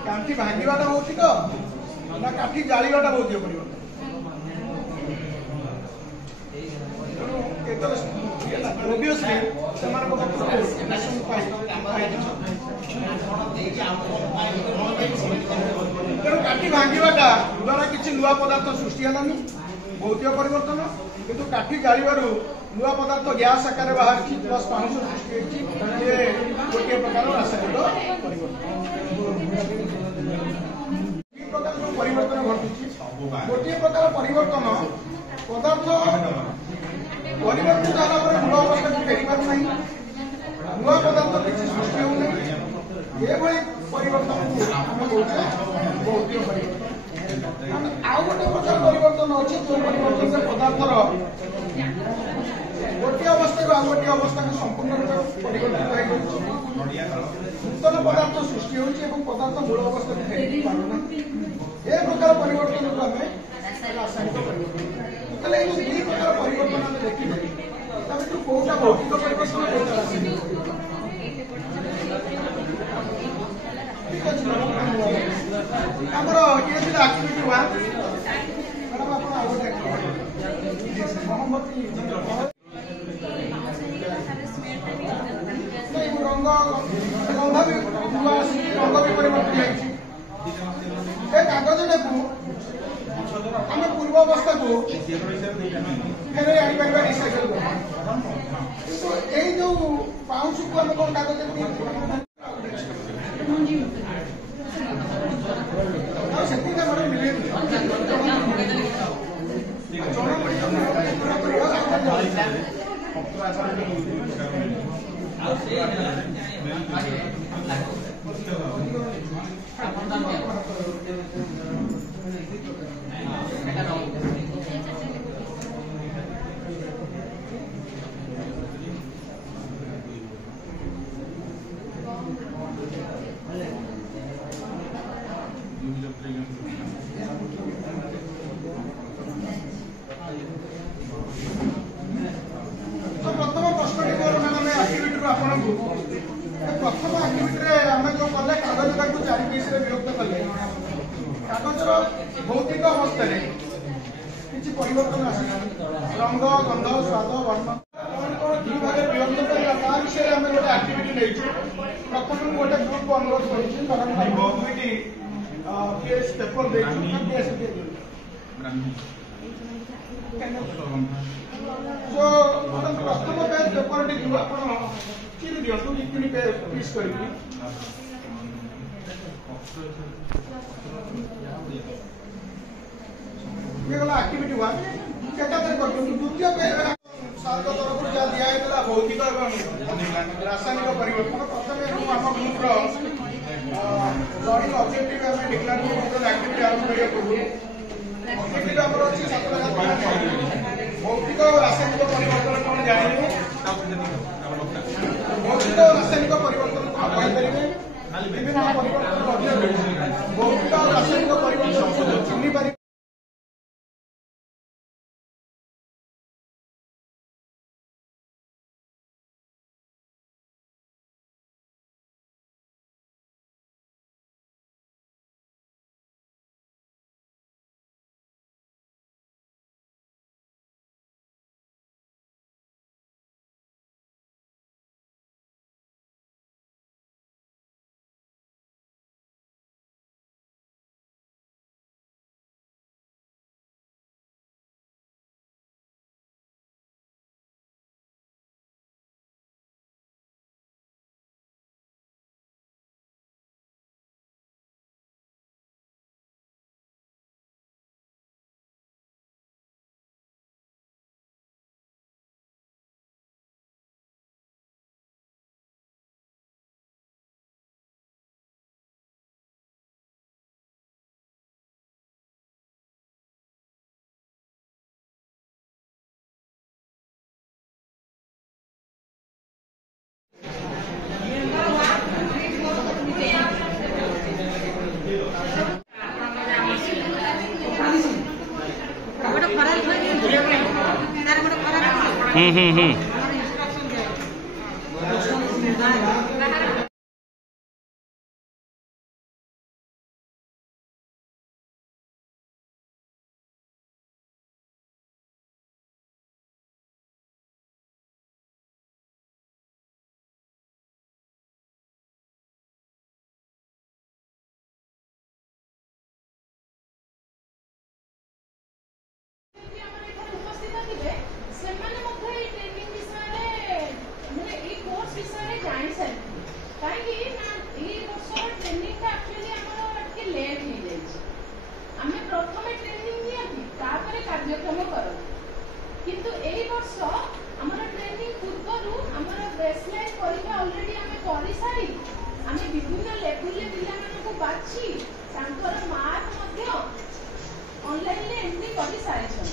काठी भांगीवाटा भौतिक ना काठी जालिवाटा भौतिक परिवर्तन obviously ସେମାନେ काठी भांगीवाटा द्वारा किसी नुआ पदार्थ सृष्टि है भौतिक परिवर्तन किंतु काठी जालिबारु नुआ पदार्थ गैस आकार बाहर प्लस पाउंस सृष्टि गोटे प्रकार रासायनिक परिवर्तन परिवर्तन घटुची ପଦାର୍ଥ ପରିବର୍ତ୍ତିତ ହେଲା ପରେ ମୂଳ ଅବସ୍ଥାକୁ ଫେରି ପାରୁନାହିଁ, ନୂଆ ପଦାର୍ଥ କିଛି ସୃଷ୍ଟି ହେଉନାହିଁ। ଏଭଳି ପରିବର୍ତ୍ତନକୁ ଆମେ କହୁଛେ ଭୌତିକ ପରିବର୍ତ୍ତନ। ଆଉ ଗୋଟେ ପ୍ରକାର ପରିବର୍ତ୍ତନ ଅଛି, ଯୋଉ ପରିବର୍ତ୍ତନରେ ପଦାର୍ଥର ଗୋଟିଏ ଅବସ୍ଥାରୁ ଆଉ ଗୋଟିଏ ଅବସ୍ଥାକୁ ସମ୍ପୂର୍ଣ୍ଣ ରୂପେ ପରିବର୍ତ୍ତିତ ହେଇଯାଉଛି, ନୂତନ ପଦାର୍ଥ ସୃଷ୍ଟି ହେଉଛି ଏବଂ ପଦାର୍ଥ ମୂଳ ଅବସ୍ଥାକୁ ଫେରି ପାରୁନାହିଁ। ଏ ପ୍ରକାର ପରିବର୍ତ୍ତନକୁ ଆମେ ରାସାୟନିକ ପରିବର୍ତ୍ତନ। ତାହେଲେ ଏଇ ଦୁଇ ପ୍ରକାର ପରିବର୍ତ୍ତନ ଆମେ ଦେଖିଲେ ତା ଭିତରୁ କୋଉଟା ଭୌତିକ ପରିବର୍ତ୍ତନ, କୋଉଟା ରାସାୟନିକ ପରିବର୍ତ୍ତନ? ଠିକ ଅଛି, ଆମର ଇଏ ଥିଲା ଆକ୍ଟିଭିଟି 1। ମ୍ୟାଡ଼ାମ ଆପଣ ଆଉ ଗୋଟେ ମହମବତୀ ରଙ୍ଗ ଗନ୍ଧ ବି ନୂଆ ଆସିକି ରଙ୍ଗ ବି ପରିବର୍ତ୍ତନ ହେଇଛି। ଏ କାଗଜଟାକୁ ଆମେ ପୂର୍ବ ଅବସ୍ଥାକୁ ଫେରାଇ ଆଣିପାରିବା ରିସାଇକେଲ କରିବା, କିନ୍ତୁ ଏଇ ଯୋଉ ପାଉଁଶକୁ ଆମେ କଣ କାଗଜ ସେତିକି ଆମର ମିଳେନି। ପ୍ରଥମ ପ୍ରଶ୍ନଟି ମୋର ମାନେ ଆକ୍ଟିଭିଟିରୁ ଆପଣଙ୍କୁ, ପ୍ରଥମ ଆକ୍ଟିଭିଟିରେ ଆମେ ଯୋଉ କଲେ କାଗଜଟାକୁ 4 ପିସ୍ରେ ବିଭକ୍ତ କଲେ, କାଗଜର ଭୌତିକ ଅବସ୍ଥାରେ କିଛି ପରିବର୍ତ୍ତନ ଆସିଲା, ରଙ୍ଗ, ଗନ୍ଧ, ସ୍ୱାଦ, ବର୍ଣ୍ଣ କଣ କଣ କି ଭାଗରେ ବିଭକ୍ତ କରିବା ତା ବିଷୟରେ ଆମେ ଗୋଟେ ଆକ୍ଟିଭିଟି ନେଇଛୁ। ପ୍ରଥମେ ମୁଁ ଗୋଟେ ଗ୍ରୁପକୁ ଅନୁରୋଧ କରିଛି, କାରଣ ଦୁଇଟି ପିଏସ୍ ପେପର ଦେଇଛୁ। ପ୍ରଥମ ପେଜ୍ ପେପରଟି ଆପଣ ଚିରି ଦିଅନ୍ତୁ 2-3 ପିସ୍ କରିକି। ଇଏ ଗଲା ଆକ୍ଟିଭିଟି 1, ଏକାଥରେ କରିଦିଅନ୍ତୁ। ଦ୍ୱିତୀୟ ପେଜ୍ ସାର୍ଙ୍କ ତରଫରୁ ଯାହା ଦିଆହେଇଥିଲା ଭୌତିକ ଏବଂ ରାସାୟନିକ ପରିବର୍ତ୍ତନ, ପ୍ରଥମେ ମୁଁ ଆମ ଗ୍ରୁପର ଲର୍ଣ୍ଣିଂ ଅବଜେକ୍ଟିଭ ଆମେ ଡିକ୍ଲାର କରୁ ଆକ୍ଟିଭିଟି ଆରମ୍ଭ କରିବା ପୂର୍ବରୁ। ଅବଜେକ୍ଟିଭ ଆମର ଅଛି ଛାତ୍ରଛାତ୍ରୀମାନେ ଭୌତିକ ଓ ରାସାୟନିକ ପରିବର୍ତ୍ତନ କଣ ଜାଣିବେ, ଭୌତିକ ଓ ରାସାୟନିକ ପରିବର୍ତ୍ତନ କଣ କହିପାରିବେ, ବିଭିନ୍ନ ପରିବର୍ତ୍ତନ ମଧ୍ୟରେ ଭୌତିକ ଓ ରାସାୟନିକ ପରିବର୍ତ୍ତନ ଚିହ୍ନି ପାରିବେ। विभिन्न लेवल पिला बाछी मार्क ऑनलाइन एंट्री कर सारी से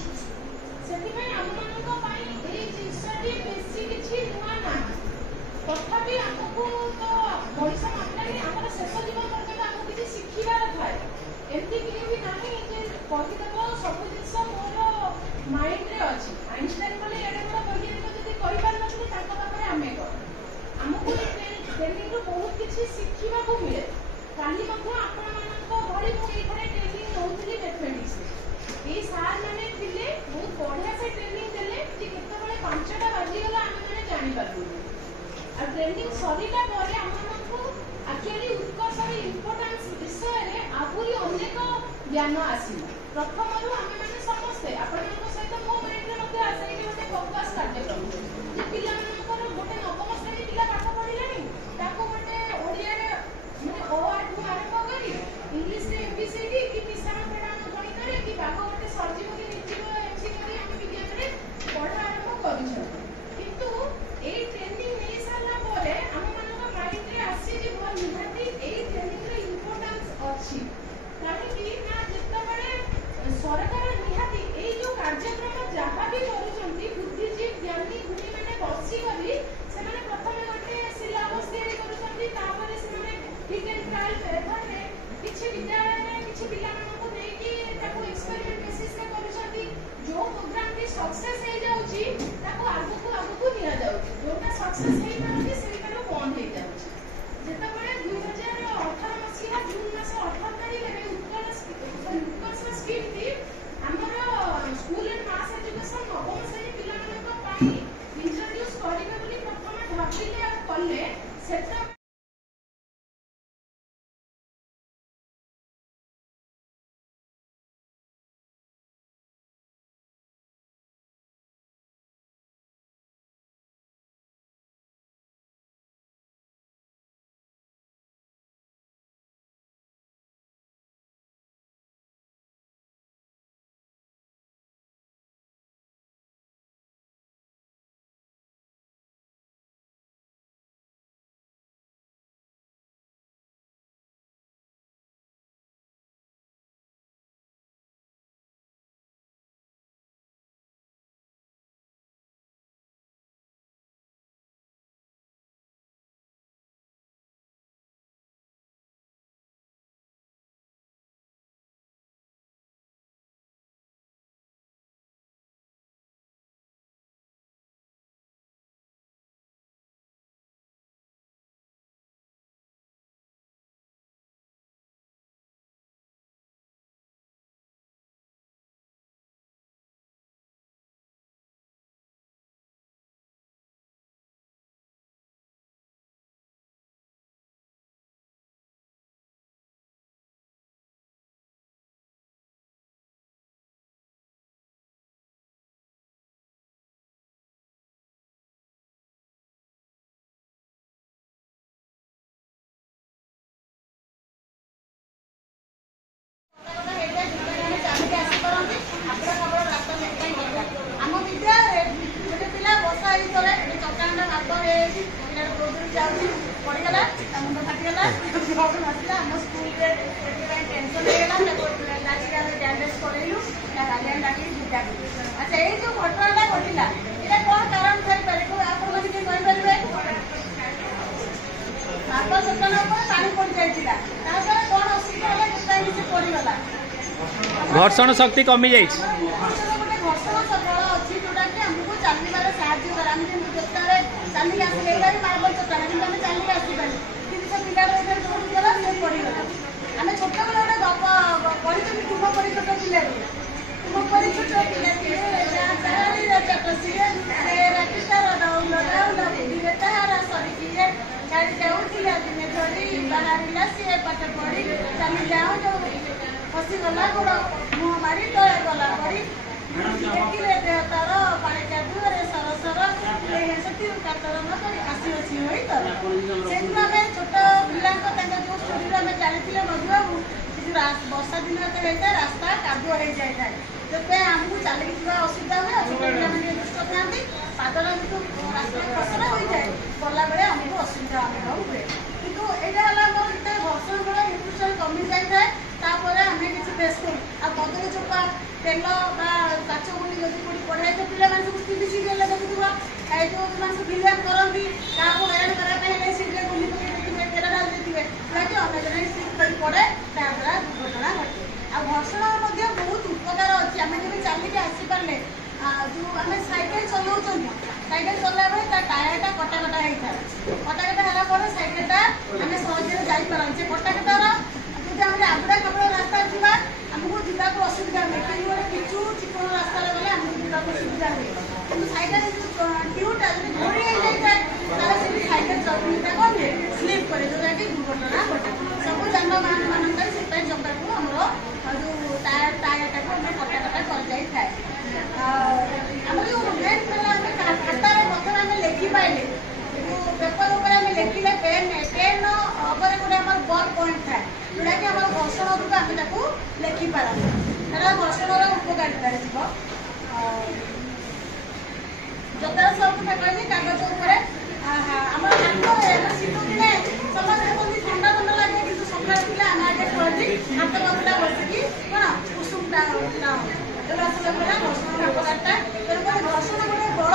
आम जिनसी बेसी किसी नुआ ना तथापि आमको तो मनीष मात्रा आम शेष जीवन पर्यटन आमको किसी शिखार थाए एमती किए भी ना कहीदेव सब जिस मोर माइंड रे अच्छी आइनस्टाइन बोले एडे बड़ वैज्ञानिक जब कहीपर नथिले आम आमको ट्रेनिंग बहुत किसी शिखा मिले काली भली मुझे ट्रेनिंग नौली मैथमेटिक्स ये सार मैंने थे बहुत बढ़िया से ट्रेनिंग देले केतबेले 5टा बाजिगला आम मैंने जानीपारू आ ट्रेनिंग सरीला आमको एक्चुअली उत्कर्ष इम्पोर्टान्स विषय आहरी अनेक ज्ञान आसला प्रथम आम मैंने समस्ते आपण सहित मो माइंड आसे गोटे फोकस कार्यक्रम जे पिला गोटे नवम श्रेणी पिला पाठ पढ़िले गोटे ओडिया माने ओ आठू आरंभ करी इंग्लिश रे एबीसीडी कि मिश्रण प्रणाम गणित कि बाग गोटे सर्जिव कि निश्चित एमसीक्यू आम विज्ञान रे पढ़ा आरंभ करिछ किंतु ए ट्रेनिंग नै साला परे हम मानक माइंड रे आसी जे भल निहाती ए ट्रेनिंग रे इंपोर्टेंस अछि काहे कि ना जेतबेले सरकार निहाती ए जो कार्यक्रम जहाँ भी करूछंती बुद्धिजीवी ज्ञानी गुणी माने बसी करी से माने प्रथम गोटे सिलेबस तैयारी करूछंती तापर से माने ठीक एंड ट्रायल मेथड रे किछि विद्यालय रे किछि पिला मानको नै कि ताको एक्सपेरिमेंट बेसिस रे करूछंती जो प्रोग्राम भी सक्सेस हे जाउची ताको आगु निया जाउची जोटा सक्सेस हे पारती सेटा बंद हे जाउची जेतबेले 2018 मसिहा जून मास 18 तारिख रे उत्कर्ष स्कीम थी हमर स्कूल एंड मास एजुकेशन नवम श्रेणी पिला मानको पाई इंट्रोड्यूस करिवे बोली प्रथम भाबिले आ कले सेटा अच्छा ये जो घटना घटिला ये कौन कारण थाई पारे को आप लोग के कहि परिबे सात सप्ताह पर पानी पड़ जाइतिला तापर कौन असुविधा होला किताई से पड़ी गला घर्षण शक्ति कमी जाई घर्षण सबल अछि जोटा कि हमको चलने वाला साहाय्य कर हम जे जत्तारे चली आसी लेबारी मार्बल चट्टान कि हम चली आसी पानी कि से पिला रे छोड़ गला से पड़ी गला हमें छोट बेला गोटे पढ़ी तुम पढ़ी छोट पिला तुम पढ़ी छोट पिला सारी चटसिए रातिस्तार लगाउला बुझे तारा सरी किए गाड़ी जाऊला दिने धरी बाहर सी पाठ पढ़ी चली जाओ जो फसी गला गोड़ मुह मारी तले गला पड़ी देखिले देह तार पानी कादुरे सरसर से कातर न आसी अच्छी हुई तो से छोट पिला जो स्टोरी आम जानी मधुबाबू वर्षा दिन होता रास्ता कादुआ हो जाए जो आमको चलिक जा असुविधा हुए छोट पिला दुष्ट था पादर जो रास्ता खसरा हो जाए गला बेले आमको असुविधा अनुभव हुए कितु यहाँ ତେଲ ବା କାଚ ଗୁଣ୍ଡି ଯଦି କୋଉଠି ପଡେ ତ ପିଲାମାନେ ସବୁ ଟିଭି ସିରିଏଲରେ ଦେଖୁଥିବ ଏ ଯୋଉମାନେ ସବୁ ଭିଲିଆନ କରନ୍ତି କାହାକୁ ହଇରାଣ କରିବା ପାଇଁ ହେଲେ ସିରିଏଲ ଗୁଣ୍ଡି ପକେଇ ଦେଇଥିବେ ତେଲ ଢାଳି ଦେଇଥିବେ ଯାହାକି ଅନ୍ୟ ଜଣେ ସ୍ଲିପ୍ କରି ପଡେ ତାଦ୍ୱାରା ଦୁର୍ଘଟଣା ଘଟେ। ଆଉ ଘର୍ଷଣର ମଧ୍ୟ ବହୁତ ଉପକାର ଅଛି। ଆମେ ଯେବେ ଚାଲିକି ଆସିପାରିଲେ ଯୋଉ ଆମେ ସାଇକେଲ ଚଲାଉଛନ୍ତି ସାଇକେଲ ଚଲାଇବା ବେଳେ ତା ଟାୟାରଟା କଟାକଟା ହେଇଥାଏ। କଟାକଟା ହେଲା ପରେ ସାଇକେଲଟା ଆମେ ସହଜରେ ଯାଇପାରନ୍ତି। ସେ କଟାକଟାର ଯଦି ଆମେ ଆବୁଡ଼ା ଖାବୁଡ଼ା ରାସ୍ତାରେ ଯିବା ଆମକୁ ଯିବାକୁ ଅସୁବିଧା ହୁଏ। କିନ୍ତୁ ଗୋଟେ ପିଚୁ ଚିକଣ ରାସ୍ତାରେ ଗଲେ ଆମକୁ ଯିବାକୁ ସୁବିଧା ହୁଏ। କିନ୍ତୁ ସାଇକେଲ ଟ୍ୟୁଟା ଯଦି ଘୋଡ଼ି ହେଇଯାଇଥାଏ ତାହେଲେ ସେଠି ସାଇକେଲ ଚଳୁନିଟା କ'ଣ ହୁଏ ସ୍ଲିପ୍ କରେ ଯେଉଁଟାକି ଦୁର୍ଘଟଣା ଘଟେ। ସବୁ ଯାନବାହନ ମାନଙ୍କରେ ସେଥିପାଇଁ ଚକାକୁ ଆମର ଯୋଉ ଟାୟାରଟାକୁ ଆମେ କଟାକଟା କରାଯାଇଥାଏ। ଆମର ଯୋଉ ମେନ୍ ହେଲା ଆମେ ଖାତାରେ ପ୍ରଥମେ ଆମେ ଲେଖିପାରିଲେ ଯୋଉ ପେପର ଉପରେ ଆମେ ଲେଖିଲେ ପେନ୍ ଉପରେ ଗୋଟେ ଆମର ବଲ୍ ପଏଣ୍ଟ ଥାଏ ଯୋଉଟାକି ଆମର ଘର୍ଷଣକୁ ଆମେ ତାକୁ ଲେଖିପାରନ୍ତି। ସେଟା ଘର୍ଷଣର ଉପକାରିତାରେ ଯିବ। ଯଥା ସବୁ କଥା କହିଲି କାଗଜ ଉପରେ ଆମର ହାତରେ ଶୀତ ଦିନେ ସମସ୍ତେ ଦେଖନ୍ତି ଥଣ୍ଡା ଥଣ୍ଡା ଲାଗେ କିନ୍ତୁ ସକାଳ ଥିଲେ ଆମେ ଆଗେ କୁହନ୍ତି ହାତ ବଦଲା ବସିକି କ'ଣ ଉଷୁମଟା ଘର୍ଷଣ ଉପକାରିତା। ତେଣୁକରି ଘର୍ଷଣ ଗୋଟେ ବଳ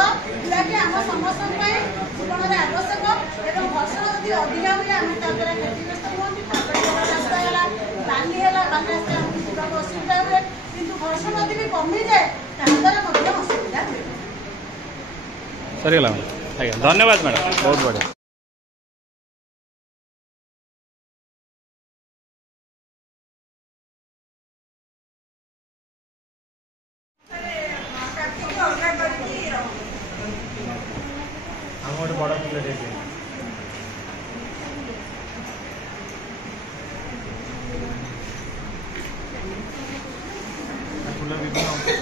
ଯାହାକି ଆମ ସମସ୍ତଙ୍କ ପାଇଁ ଜୀବନରେ ଆବଶ୍ୟକ ଏବଂ ଘର୍ଷଣ ଯଦି ଅଧିକା ହୁଏ ଆମେ ତା ଦ୍ୱାରା କ୍ଷତିଗ୍ରସ୍ତ ହୁଅନ୍ତି। ତାପରେ ରାସ୍ତା ହେଲା ବାଲି ହେଲା ବାଲି ରାସ୍ତାରେ ଆମକୁ ଯିବାକୁ ଅସୁବିଧା ହୁଏ। କିନ୍ତୁ ଘର୍ଷଣ ଯଦି ବି କମିଯାଏ ତାହାଦ୍ୱାରା ମଧ୍ୟ ଅସୁବିଧା ହୁଏ। ସରିଗଲା ଆଜ୍ଞା, ଧନ୍ୟବାଦ ମ୍ୟାଡ଼ାମ, ବହୁତ ବଢ଼ିଆ। ଗୋଟେ ବଡ଼ ଫୁଲ ଦେଇଛି।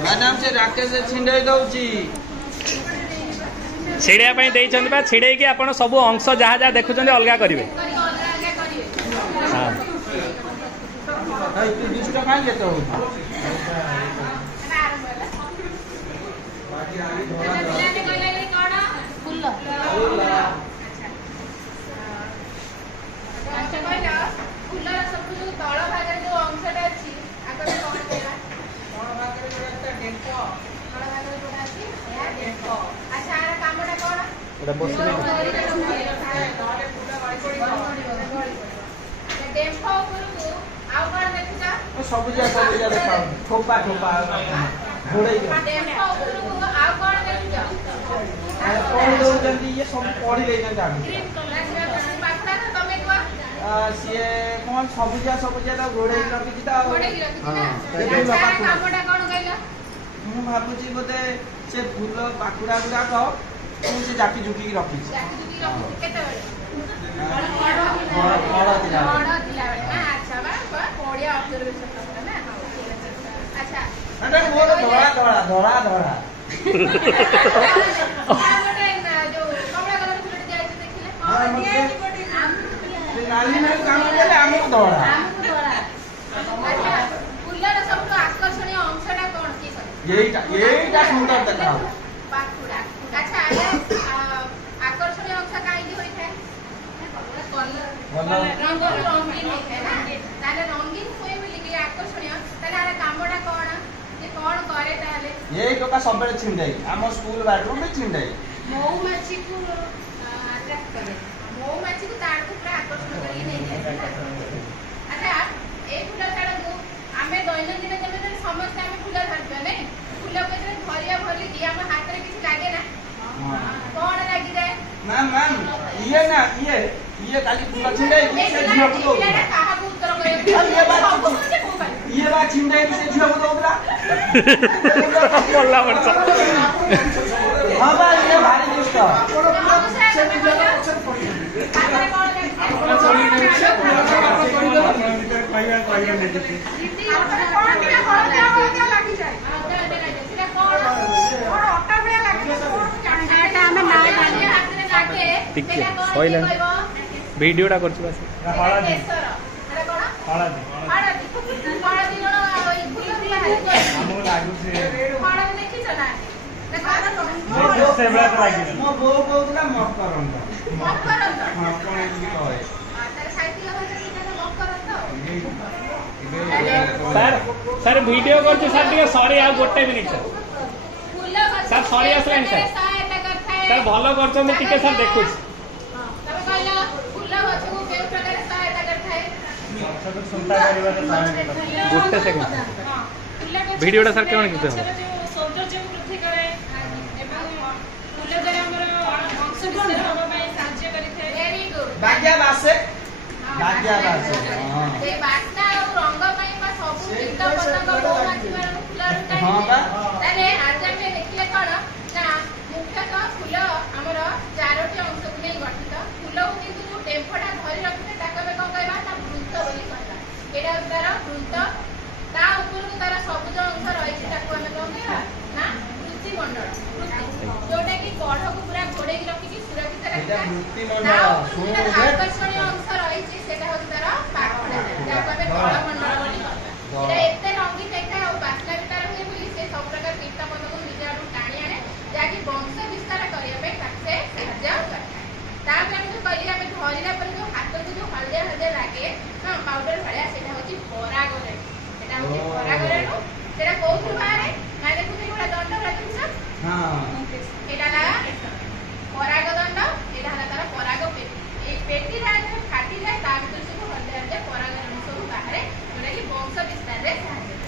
ମ୍ୟାଡାମ ସେ ରାକେଶ ଛିଣ୍ଡେଇ ଦଉଛି। ଛିଡ଼େଇବା ପାଇଁ ଦେଇଛନ୍ତି ବା, ଛିଡ଼େଇକି ଆପଣ ସବୁ ଅଂଶ ଯାହା ଯାହା ଦେଖୁଛନ୍ତି ଅଲଗା କରିବେ। ହଁ ଫୁଲର ସବୁ ଯୋଉ ତଳ ଭାଗରେ ଯୋଉ ଅଂଶଟା ଅଛି ଆଗରେ କ'ଣ କହିବା? ତଳ ଭାଗରେ ଯୋଉଟା ଡେମ୍ଫ, ତଳ ଭାଗରେ ଯୋଉଟା ଅଛି ଏହା ଡେମ୍ଫ। ଆଚ୍ଛା ଆର କାମଟା କ'ଣ? ଡେମ୍ଫ ଉପରକୁ ଆଉ କ'ଣ ଦେଖୁଛ? ସବୁଜିଆ ଦେଖାଉ ଠୋପା ଠୋପା ଡେମ୍ଫ ଉପରକୁ ଆଉ କ'ଣ ଦେଖୁଛ? ପଢି ଦଉଛନ୍ତି, ଇଏ ସବୁ ପଢି ଦେଇଛନ୍ତି ଆମେ। ଗ୍ରୀନ କଲର ପାଖୁଡା ତ ତମେ କୁହ। ସିଏ କ'ଣ ସବୁଜିଆ ତାକୁ ଘୋଡେଇକି ରଖିଛି ତ ଆଉ। ଘୋଡେଇକି ରଖିଛି ନା? ଆଚ୍ଛା ଆର କାମଟା କ'ଣ କହିଲ? ମୁଁ ଭାବୁଛି ବୋଧେ ସେ ଫୁଲ ପାଖୁଡା ଗୁଡାକ ସେ ଜାକି ଝୁକିକି ରଖିଛି। କେତେବେଳେ? ବଡ ଥିଲାବେଳେ ନା? ଆଚ୍ଛା ବଢିଆ ଅବଜରଭେସନ କଲ ନା। ଆଚ୍ଛା ମୋର ଧଳା ଧଳା ଧଳା ଧଳା ଯୋଉ କମଳା କଲର ଫୁଲଟି ଯାଇଛି ଦେଖିଲେ ନାଲି ନାଲି କାମ ଦେଲେ ଆମକୁ ଧଳା। ଫୁଲର ସବୁଠୁ ଆକର୍ଷଣୀୟ ଅଂଶଟା କ'ଣ କି? ଏଇଟା ସୁନ୍ଦର ଦେଖାଯାଉଛି ପାଖୁଡା। ଆଚ୍ଛା ଆକର୍ଷଣୀୟ ଅଂଶ କାହିଁକି ହୋଇଥାଏ? ରଙ୍ଗୀନ ହେଇଥାଏ ନା? ତାହେଲେ ରଙ୍ଗୀନ ହୁଏ ବୋଲିକି ଆକର୍ଷଣୀୟ। ତାହେଲେ ଆର କାମଟା କ'ଣ? ଯେ କ'ଣ କରେ ତାହେଲେ? ଏଇ ଟୋକା ସବୁବେଳେ ଛିଣ୍ଡାଇ ଆମ ସ୍କୁଲ ବାଟରୁ ବି ଛିଣ୍ଡାଇ ମହୁମାଛିକୁ ଆଟ୍ରାକ୍ଟ କରେ। ମହୁମାଛିକୁ ତା ଆଡ଼କୁ ପୁରା ଆକର୍ଷଣ କରିକି ନେଇଯାଏ। ଆଚ୍ଛା ଏଇ ଫୁଲ ଛାଡ଼ନ୍ତୁ, ଆମେ ଦୈନନ୍ଦିନ ଜୀବନରେ ସମସ୍ତେ ଆମେ ଫୁଲ ଧରିବା ନାଇଁ? ଫୁଲକୁ ଯେତେବେଳେ ଧରିବା ଭଲିକି ଆମ ହାତରେ କିଛି ଲାଗେ ନା? କ'ଣ ଲାଗିଯାଏ? ମ୍ୟାମ୍ ଇଏ ନା ଇଏ କାଲି ଫୁଲ ଛିଣ୍ଡାଇକି ସେ ଝିଅକୁ ଦଉଥିଲା। କାହାକୁ ଉତ୍ତର ଇଏ ବା ଛିଣ୍ଡାଇକି ସେ ଝିଅକୁ ଦଉଥିଲା। ପଡିଲା ବର୍ଷ ହଁ ବା ଇଏ ଭାରି ଦୁଷ୍ଟ। ଟିକେ କହିଲା ଭିଡ଼ିଓଟା କରୁଛି ବାସ। ହଳଦୀ ହଳଦୀ ଆମକୁ ଲାଗୁଛି ଦେଖିଛ ନା? ମୋ ବୋଉ କହୁଥିଲା ମକରନ୍ଦ। ହଁ କଣ ଏମିତି କହେ। ସାର୍ वीडियो करछु सर टिके सॉरी आ गोटे मिनिट सर फूल गछ सर, sorry ଆସିଲାଣି sir। सहायता करଥାଏ सर भलो करछन टिके सर देखु तब कहला फूल गछ को के प्रकार सहायता करଥାଏ सुनता करिबारे सहायता गोटे सेकंड हां फूल वीडियोटा सर केवन किते हो सौंदर्य को वृद्धि करे एवं फूल द्वारा हमर अंश विस्तार होबा ପାଇଁ ସାହାଯ୍ୟ କରିଥାଏ वेरी गुड बाग्या बासे बाग्या बासे हां ए बास्ता और रंग ପାଇଁ ବା ସବୁ କୀଟ ପତଙ୍ଗ ବହୁ ମାଛିବାର ଫୁଲ हां बा ତାହେଲେ ଆଜି ଆମେ ଦେଖିଲେ କଣ ନା ମୁଖ୍ୟତଃ ଫୁଲ ଆମର ଚାରୋଟି ଅଂଶକୁ ନେଇ ଗଠିତ ଫୁଲକୁ କିନ୍ତୁ ଯୋଉ ଟେମ୍ପଟା ଧରି ରଖିଥାଏ ତାକୁ ଆମେ କଣ କହିବା ତା ବୃନ୍ତ ବୋଲି କହିବା ଏଇଟା ହେଉଛି ତାର ବୃନ୍ତ ତା ଉପରକୁ ତାର ସବୁଜ ଅଂଶ ରହିଛି ତାକୁ ଆମେ କଣ କହିବା ନା ବୃତ୍ତିମଣ୍ଡଳ ଯୋଉଟା କି କଢକୁ ପୁରା ଘୋଡେଇକି ରଖିକି ସୁରକ୍ଷିତ ରଖିଥାଏ ତା ଉପରକୁ ତାର ଆକର୍ଷଣୀୟ ଅଂଶ ରହିଛି ସେଟା ହେଉଛି ତାର ପାଖଡା ଯାହାକୁ ଆମେ କଳମଣ୍ଡଳ ବୋଲି କହିବା ଏଇଟା ଏତେ ରଙ୍ଗୀନ ଦେଖା ଆଉ ବାସ୍ନା ବି ତାର ହୁଏ ବୋଲି ସେ ସବୁ ପ୍ରକାର କୀଟ ପତଙ୍ଗକୁ ନିଜ ଆଡକୁ ଟାଣି ଆଣେ ଯାହାକି ବଂଶ ବିସ୍ତାର କରିବା ପାଇଁ ତାକୁ ସେ ସାହାଯ୍ୟ କରିଥାଏ ତାପରେ ଆମେ ଯୋଉ କହିଲି ଆମେ ଧରିଲା ପରେ ଯୋଉ ହାତକୁ ଯୋଉ ହଳଦିଆ ହଳଦିଆ ଲାଗେ ହଁ ପାଉଡର ଭଳିଆ ସେଟା ହେଉଛି ପରାଗରେଣୁ ସେଟା ହେଉଛି ପରାଗରେଣୁ ସେଟା କୋଉଠୁ ବାହାରେ ନା ଦେଖୁଛନ୍ତି ଗୋଟେ ଦଣ୍ଡ ରାଜୁଛ हां ଏଟା ହେଲା ପରାଗ ଦଣ୍ଡ ଏଟା ହେଲା ତାର ପରାଗ ପେଟି ଏଇ ପେଟିଟା ଯେତେବେଳେ ଫାଟିଯାଏ ତା ଭିତରୁ ସବୁ ହଳଦିଆ ହଳଦିଆ ପରାଗରେଣୁ ସବୁ ବାହାରେ ଯୋଉଟା କି ବଂଶ ବିସ୍ତାରରେ ସାହାଯ୍ୟ କରେ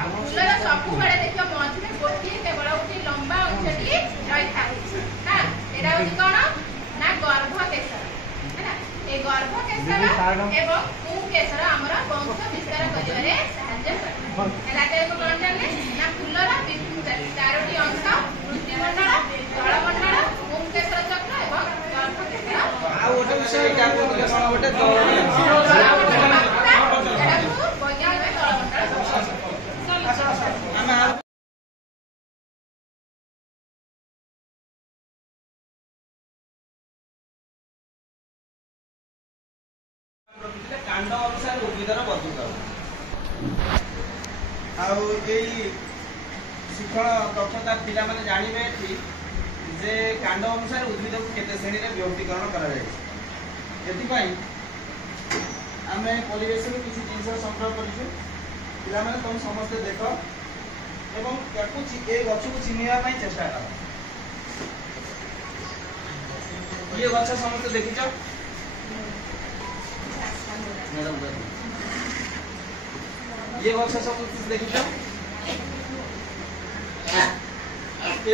ଆଉ ଫୁଲର ସବୁବେଳେ ଦେଖିବ ମଝିରେ ଗୋଟିଏ କେବଳ ଗୋଟିଏ ଲମ୍ବା ଅଂଶଟିଏ ରହିଥାଏ ନା ଏଟା ହେଉଛି କଣ ନା ଗର୍ଭକେଶର ହେଲା এই গর্ভকেশর এবং পুংকেশর আমরা বংশ বিস্তার করিবারে সাহায্য করে এলাকায় কোন জানলে না ফুলর চারটি অংশ বৃত্তিমণ্ডল জলমণ্ডল পুংকেশর চক্র এবং গর্ভকেশর आ ओटे विषय क्या बोलते कोन ओटे বৈজ্ঞানিক জলমণ্ডল ଆମେ कांड अनुसार उद्भिदर बदलुता आउ एई शिक्षण दक्षता पिला माने जानिबे एठी जे कांड अनुसार उद्भिद को केते श्रेणी रे विभक्तिकरण करा जाय एथि पई आमे परिवेश रे किछि जिंस संग्रह करिछु पिला माने तुम समस्त देखो एवं याकु ए गछ को चिनिया पई चेष्टा करो ये गछ समस्त देखिছো मैडम ये गछ सब कुछ देखिছো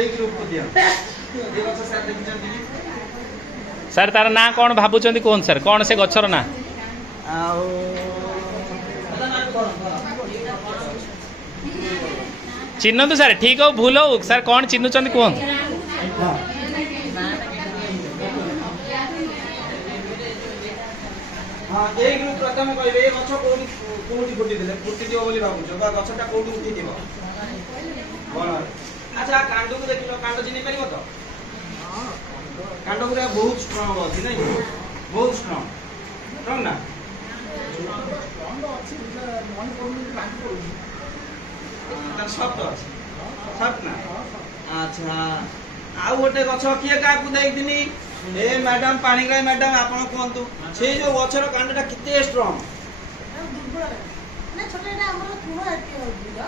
एक ग्रुप को दिया ये गछ सर देखिছো दिली सर तार ना कौन भाबुचंदी कोन सर कौन से गछर ना आउ चिन्हतु सर ठीक हो भूल हो सर कौन चिन्हुचंदी कोन हां एक ग्रुप प्रथम कहबे ए गछ कोडी कोडी फुटी दिले फुटी दियो बोली भाबुछो बा गछटा कोडी उठी दिबो बण अच्छा कांड को देखिलो कांड चिनि परिबो तो कांड पूरा बहुत स्ट्रांग अछि नै बहुत स्ट्रांग ना सब ना अच्छा आ गोटे गछ किए काकू देखदिनी ए मैडम पानी गाय मैडम आपण कोंतु से जो गछर कांडटा किते स्ट्रांग दुर्बल ना छोटेटा हमर तुण एते होइलो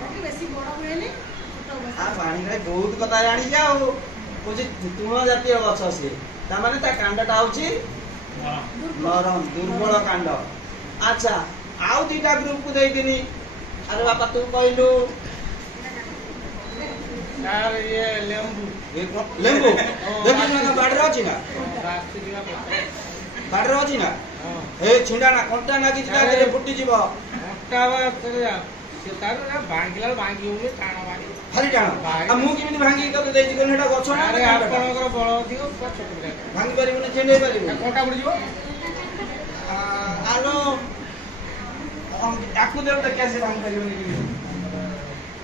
बाकी बेसी बड़ होएनी छोट बस आ पानी गाय बहुत कथा जानि जाओ कोजे तुण जातीय गछ से ता माने ता कांडटा होची नरम दुर्बल कांड अच्छा आउ दीटा ग्रुप को देखदिनी अरे बापा तू कहलु यार ये लेंबू लेंबू देखि ना बाडर अछि ना बाडर अछि ना ए छिंडा ना कंटा ना किछ रे फुटी जीवो मोटावा तोरा से तार ना भांगिला भांगी होले टाणा मारी खाली टाणा आ मु किमिति भांगी कर देछि कोन हेटा गछ ना अरे आपनकर बळ दियो छोट बड़ा भांगी परिबो ना छेंडे परिबो कंटा पड़ जीवो आलो हम आकु देव त कैसे भांग परिबो नि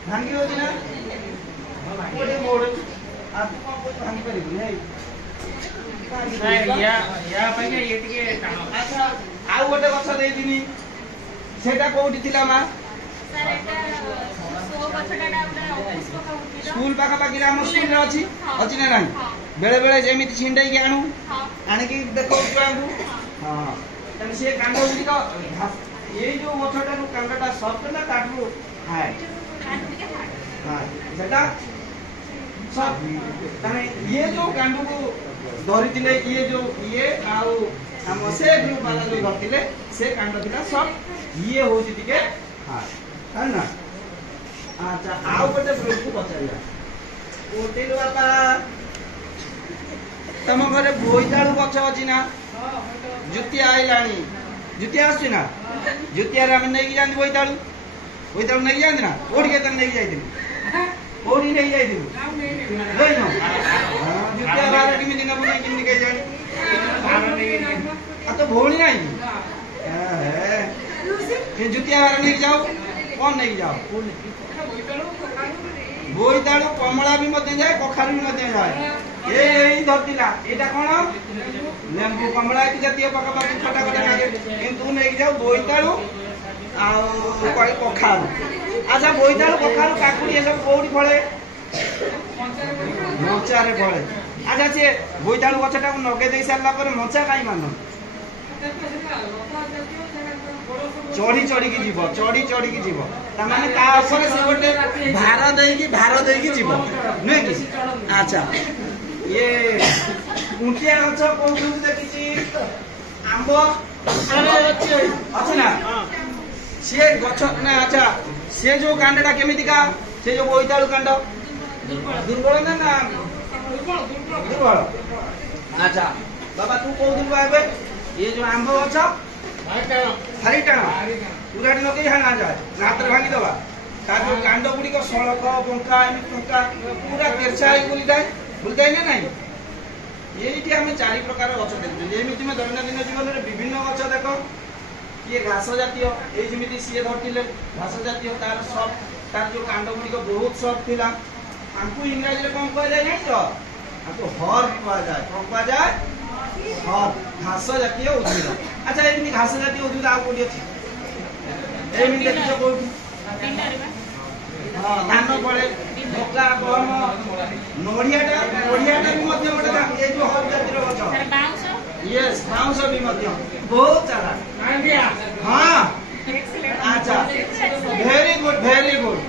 भांगी होछि ना मोडे मोड आप कोन भांगी परिबो नै या पहिले ये टिके टाणा अच्छा आउ गोटे गछ देइदिनी सेटा कोउठी थिला मा सर एटा सो गछटा ऑफिस को खाउथिलो स्कूल पाखा पाखी राम स्कूल रे अछि अछि ना नाही बेले बेले जेमिति छिंडई के आणु आनी की देखो छुआंगु हां तने से कांड गुडी तो ये जो गछटा कांडटा सफ्ट ना काटू हार्ड सेटा सब ताने ये जो कांडू को धरिथिले ये जो ये आउ हम से ग्रुप वाला जो धरथिले से कांड थिला सब ये होची टिके हार्ड है ना। अच्छा आउ गोटे ग्रुप को बचाइया ओटेल बापा तम घरे बोईताळू गछ अछि ना जुतिया आइलानी जुतिया आसु ना जुतिया रे हम नै कि जानि बोईताळू नै जानि ना ओडी के तन नै जाइदिन ओडी नै जाइदिन नै न जुतिया बारे किमि दिन बनै किमि के जानि आ तो भोणी नै ये जुतिया बारे नै जाओ कोन नै जाओ बोईताळू कमला भी मते जाए कखारू भी मते जाए ये यही धरतिला एटा कोन लेंबू कमला की जातीय पका पका खटा खटा लागे किंतु नै जाओ बोईताळू आ कोई कखारू। अच्छा बोईताळू कखारू काकुड़ी ए सब कोडी फळे मोचा रे फळे। अच्छा से बोईताळू गछटा को नगे देई सारला पर मोचा काई मानो चढ़ी चढ़ी की जीव ता माने ता ऊपर से गोटे भार देई की जीव नै कि। अच्छा ये उंटिया गछ कोन दूर देखिछि आंबो अछि ना से गछ ना। अच्छा से जो कांडटा केमिति का से जो बोईताळू कांड दुर्बल ना दुर्बल। अच्छा बाबा तू को दिन बाबे ये जो आंबो गछ हारी टाणा पूरा दिन के हाना जाए नात्र भांगी दबा ता जो कांड गुडी को सड़क बंका एमि टंका पूरा तेरछाई बुलताई ना नहीं। एठी हमें चारि प्रकार गछ देखु एमिति में दैनन्दिन जीवन रे विभिन्न गछ देखो ये घास जातीय ए जेमिति सिए धरतिले घास जातीय तार सब तार जो कांड गुडी को बहुत सब थिला आंकु इंग्रजी रे कोन कहै जाय नै तो आंकु हर कहै जाय कोन कहै जाय हर घास जातीय उद्भिद। अच्छा एमिति घास जातीय उद्भिद आ कोडी अछि एमिति देखियो कोडी हां धान पड़े मक्का गहम नोडियाटा भी मध्य गोटे ए जो हर जातीय गछ यस बाउंस भी मध्य बहुत सारा हां। अच्छा वेरी गुड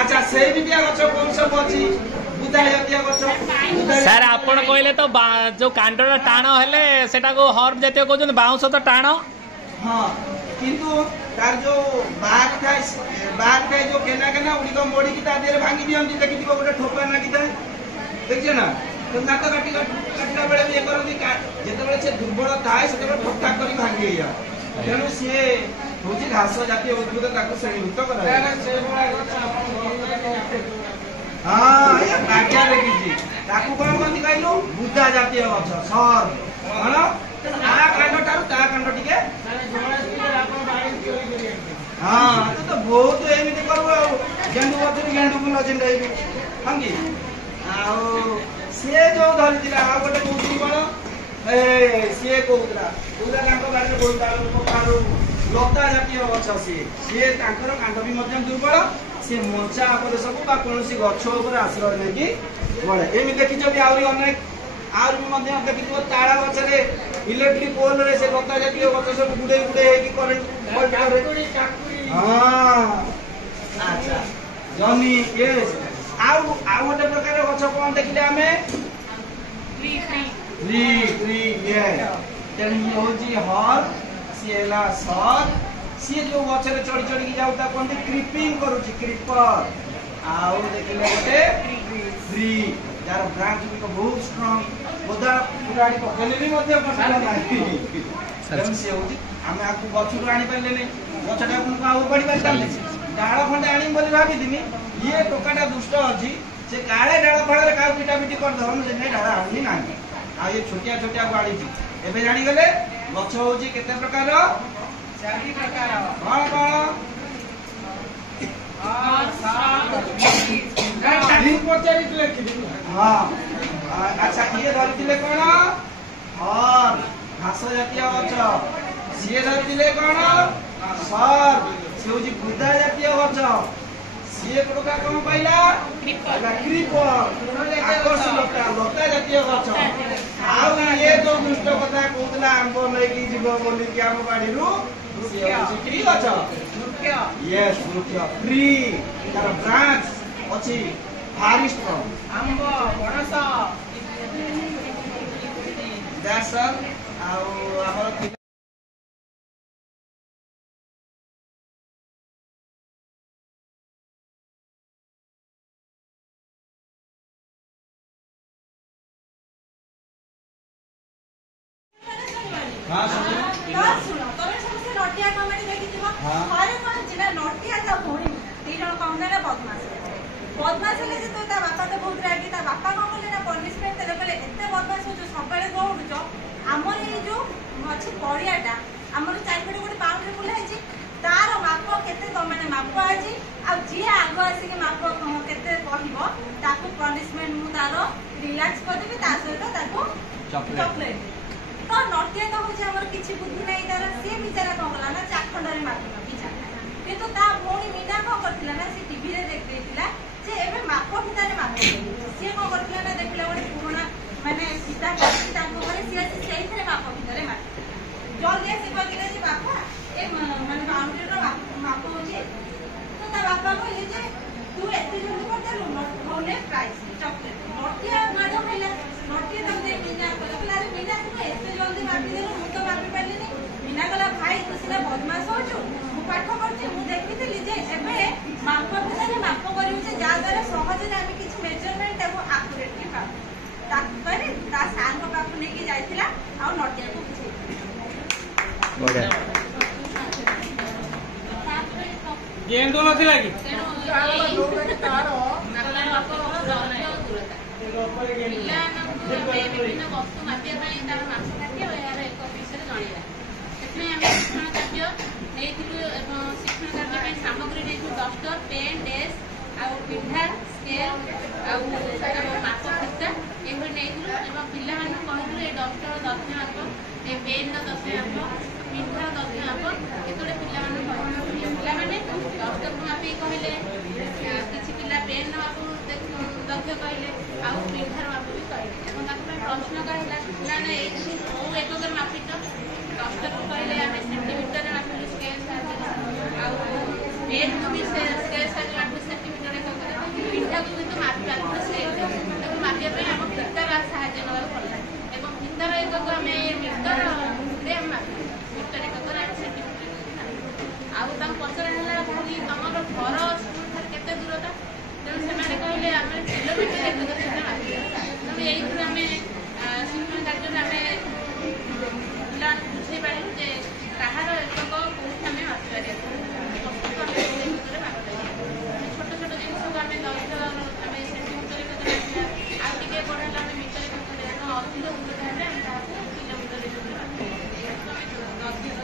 अच्छा से बिटिया गछ कोन सब अछि बुदा जातीय गछ सर आपण कहले तो जो कांडर टाण हेले सेटा को हर्ब जातीय कहउछन बाउंस तो टाण हां किंतु तार जो बाग थाय जो केना उडी को मोडी की ता देर भांगी दियंती देखि दिबो गोटे ठोपा ना की थाय देखियो ना तो नाक काटिला बेले भी करंती जेते बेले से दुर्बल थाय सेते बेले ठोक ठाक करी भांगी या तेनु से होजी घास जातीय उद्भिद ताको श्रेणीभूत करा से बडा गछ हां ये काटिया देखिछि ताको कोन कोन कहलु बुद्धा जातीय गछ सर हां आ कांड तारु ता कांड टिके हां तो बहुत एमिति करबो गेंडू गछ गेंडू फुल चिंडाई हंगी आ से जो धरतिला आ गोटे कोठी बळ ए से कोउतला पूरा कांड बारे बोलताळू कखारू लता जातीय गछ से तांकर कांड भी मध्यम दुर्बल से मोचा पर सब बा कोनसी गछ ऊपर आश्रय नै कि बळे एमि देखि जबि आउरी अनेक आउर भी मध्यम देखि तो ताळा गछ रे इलेक्ट्रिक पोल रे से लता जातीय गछ सब गुडे हे कि करंट पल्ट करे हां। अच्छा जमी यस आउ गोटे प्रकार गछ कोन देखिले हमें ट्री यस तेन ये होजी हर सिएला सर सी जो गछ रे चढ़ी की जाउ ता कोन क्रीपिंग करूची क्रीपर आउ देखिले गोटे ट्री यार ब्रांच भी बहुत स्ट्रांग बोधा पुराड़ी पकले भी मध्य पसंद नाही तेन से होजी हमें आपको गछ रो आनी पाइले नै गछटा को आउ पड़ी पाइता डाळ खंडे आनी बोली भाबी दिनी ये टोकाटा दुष्ट अछि से काळे डाळ फळे रे काउ पिटा पिटी कर दहन जे नै डाळ आनी नाही आ ये छोटिया गाड़ी छी एबे जानी गेले गछ होजी केते प्रकार चारि प्रकार कोन हां। अच्छा ये धरतिले कोन हर घास जातीय गछ सी धरतिले कोन सर से होजी बुदा जातीय गछ सीए प्रकार कौन पाइला क्रीपर आकर्ष लता लता जातीय गछ आउ ये जो दुष्ट कथा कहतला आंब लेकी जीव बोली कि आम बाड़ीरू क्री गछ यस मुख्य ट्री तार ब्रांच अछि भारी स्ट्रॉन्ग आंब पणस दैट्स ऑल आउ हमर हाँ ଶୁଣ ତମେ ସମସ୍ତେ ନଟିଆ କମେଡି ଦେଖିଥିବ ଥରେ କଣ ଯିବା ନଟିଆ ତା ଭଉଣୀ ଦି ଜଣ କଣ ନା ବଦମାସ ହେଲେ ଯେ ତା ବାପା ତ ବହୁତ ରାଗି ତା ବାପା କଣ କଲେ ନା ପନିଶମେଣ୍ଟ ଦେଲେ କହିଲେ ଏତେ ବଦମାସ ହଉଛ ସବୁବେଳେ ଦୌଡୁଛ ଆମର ଏଇ ଯୋଉ ଅଛି ପଡିଆଟା ଆମର ଚାରିପଟେ ଗୋଟେ ବାଉଣ୍ଡରୀ ବୁଲା ହେଇଛି ତାର ମାପ କେତେ ମାନେ ମାପ ଅଛି ଆଉ ଯିଏ ଆଗ ଆସିକି ମାପ କେତେ କହିବ ତାକୁ ପନିଶମେଣ୍ଟ ମୁଁ ତାର ରିଲାକ୍ସ କରିଦେବି ତା ସହିତ ତାକୁ ଚକୋଲେଟ तो नटिया तो हूँ आम किसी बुद्धि नहीं तार सी बेचारा कौन कला ना चाखंडे मापिल पिछा कितु ता भौणी मीना कौन करथिला ना सी टीवी रे देख देथिला जे एबे माप भितर माप सी कौन करथिला ना देखला गोटे पुराना माने सीता करछि ताको घरे सी आसी सेइथरे माप भितर माप जल्दी आसी पगिले जे बापा ए माने बाउंड्री रो माप होजे तो ता बापा कहले जे तू एते जल्दी कर देलु नोने प्राइस चॉकलेट नटिया माडो खाइला नटिया तम दे मीना कहला अरे मीना तू एते जल्दी मापी देलु मु तो मापी पालिनी मीना कहला भाई तू सिना बदमाश होछु मु पाठ करछि मु देखितली जे एबे माप भितर माप करिउ जे जा द्वारा सहज रे आमे किछि मेजरमेंट ताको एक्युरेटली पा ताकरे ता सांग पाखु ने की जाइतिला आ नटिया को बुझे बढ़िया गेंदो नथिला कि ବିଭିନ୍ନ ବସ୍ତୁ ମାପିବା ପାଇଁ ତାର ମାସ କାଟିବ ଏହାର ଏକ ବିଷୟରେ ଜଣେଇବା ସେଥିପାଇଁ ଆମେ ଶିକ୍ଷଣ କାର୍ଯ୍ୟ ନେଇଥିଲୁ ଏବଂ ଶିକ୍ଷଣ କାର୍ଯ୍ୟ ପାଇଁ ସାମଗ୍ରୀ ନେଇଥିଲୁ ଡଷ୍ଟର ପେନ୍ ଡେସ୍କ ଆଉ ପିନ୍ଧା ସ୍କେଲ୍ ଆଉ ମାପ ଖାତା ଏଭଳି ନେଇଥିଲୁ ଏବଂ ପିଲାମାନଙ୍କୁ କହିଥିଲୁ ଏ ଡଷ୍ଟର ଦର୍ଶନ ମାପ ଏ ପେନ୍ର ଦର୍ଶନ ମାପ ପିନ୍ଧାର ଦର୍ଶନ ମାପ କେତେବେଳେ ପିଲାମାନଙ୍କୁ କହିଥିଲୁ ପିଲାମାନେ ଡଷ୍ଟରକୁ ମାପିକି କହିଲେ କିଛି ପିଲା ପେନ୍ର ମାପ ଦକ୍ଷ କହିଲେ ଆଉ ପିନ୍ଧାର ମାପ ବି କହିଲେ ଏବଂ ତାଙ୍କ ପାଇଁ ପ୍ରଶ୍ନ କହିଲା ନା ନା ଏଇଠି କୋଉ ଏକକରେ ମାପିଛ ଡଷ୍ଟରକୁ କହିଲେ ଆମେ ସେଣ୍ଟିମିଟରରେ ମାପିଲୁ ସ୍କେଲ୍ ସାହାଯ୍ୟରେ ଆଉ ପେନ୍କୁ ବି ସ୍କେଲ୍ ସାହାଯ୍ୟରେ ମାପିଲୁ ସେଣ୍ଟିମିଟର ଏକକରେ ପିନ୍ଧାକୁ କିନ୍ତୁ ମାପି ପାରିଲୁ ସ୍କେଲ୍ ତାକୁ ମାପିବା ପାଇଁ ଆମ ଫିତାର ସାହାଯ୍ୟ ନେବାକୁ ପଡ଼ିଲା ଏବଂ ଫିତାର ଏକକ ଆମେ ମିଟରରେ ଆମେ ମାପିଲୁ ମିଟର ଏକକରେ ଆମେ ସେଣ୍ଟିମିଟର ଆଉ ତାଙ୍କୁ ପଚରା ହେଲା ଭାରି ତମର ଘର ସ୍କୁଲ ଠାରୁ କେତେ ଦୂରତା ତେଣୁ ସେମାନେ କହିଲେ ଆମେ କିଲୋମିଟର ଏକକରେ ସେଟା ମାପିବା ତେଣୁ ଏଇଥିରୁ ଆମେ ଶିକ୍ଷଣ କାର୍ଯ୍ୟରେ ଆମେ ପିଲାମାନଙ୍କୁ ବୁଝେଇ ପାରିଲୁ ଯେ କାହାର ଏକକ କୋଉଠି ଆମେ ମାପିପାରିବା ବସ୍ତୁକୁ ଆମେ କୋଉ ଏକକରେ ମାପିପାରିବା ଛୋଟ ଛୋଟ ଜିନିଷକୁ ଆମେ ଦୈର୍ଘ୍ୟ ଆମେ ସେଣ୍ଟିମିଟର ଏକକରେ ମାପିବା ଆଉ ଟିକେ ବଡ଼ ହେଲେ ଆମେ ମିଟର ଏକକରେ ଅଧିକ ଦୂରତା ହେଲେ ଆମେ ତାହାକୁ କିଲୋମିଟର ଏକକରେ ମାପିବା ଅଧିକ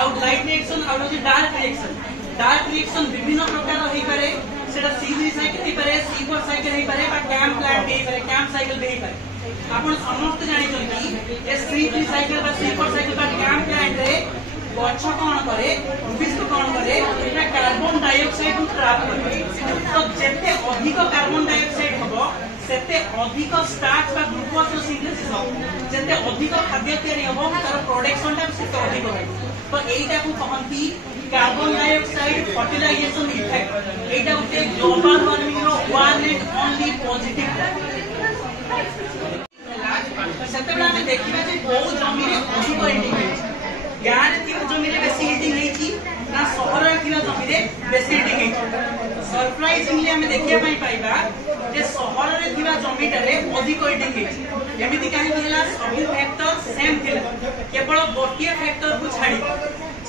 आउट लाइट रिएक्शन आउट होची डार्क रिएक्शन विभिन्न प्रकार होई पारे सेटा C3 साइकिल होई पारे C4 साइकिल होई पारे बा कैंप प्लांट होई पारे कैंप साइकिल होई पारे आपण समस्त जानि कि ए C3 साइकिल बा C4 साइकिल बा कैंप प्लांट रे गछ कोन करे उद्भिद कोन करे एटा कार्बन डाइऑक्साइड को ट्रैप करे तो जेते अधिक कार्बन डाइऑक्साइड हबो सेते अधिक स्टार्च बा ग्लूकोज रो सिंथेसिस हो जेते अधिक खाद्य तयारी हबो तार प्रोडक्शन टा सेते अधिक होय तो एटा को कहंती कार्बन डाइऑक्साइड फर्टिलाइजेशन इफेक्ट एटा उते ग्लोबल वार्मिंग रो वन एंड ओनली पॉजिटिव सेते बेला में देखिबा जे बहु जमी रे अधिक एंडिंग है गाँव में जमी बेसी हिटिंग ना सहर जमी बेसी हिटिंग सरप्राइजिंगली आम देखा पाइबा जे सहर में जमीटार अधिक हिटिंग एमती कहीं सब फैक्टर सेम थिला केवल गोटे फैक्टर को छाड़ी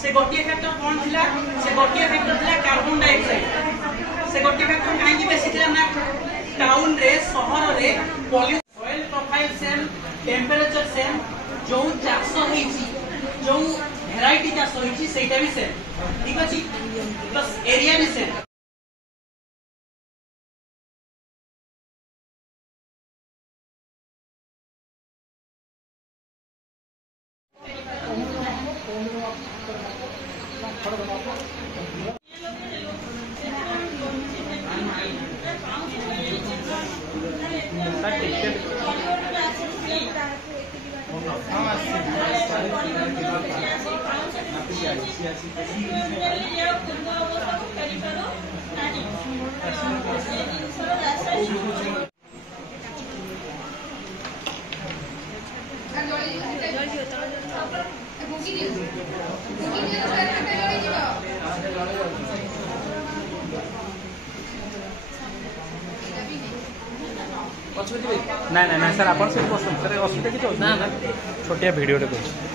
से गोटे फैक्टर कौन थिला से गोटे फैक्टर थिला कार्बन डाइऑक्साइड से गोटे फैक्टर कहीं बेसी थिला ना टाउन रे सहर रे pollution soil profile same temperature same जो चाष होईची जो भेराइटी चाष होईची सेटा भी सेम ठीक अछि प्लस एरिया भी सेम। ना ना ना सर आप असुविधा किसी ना छोटिया भिडियो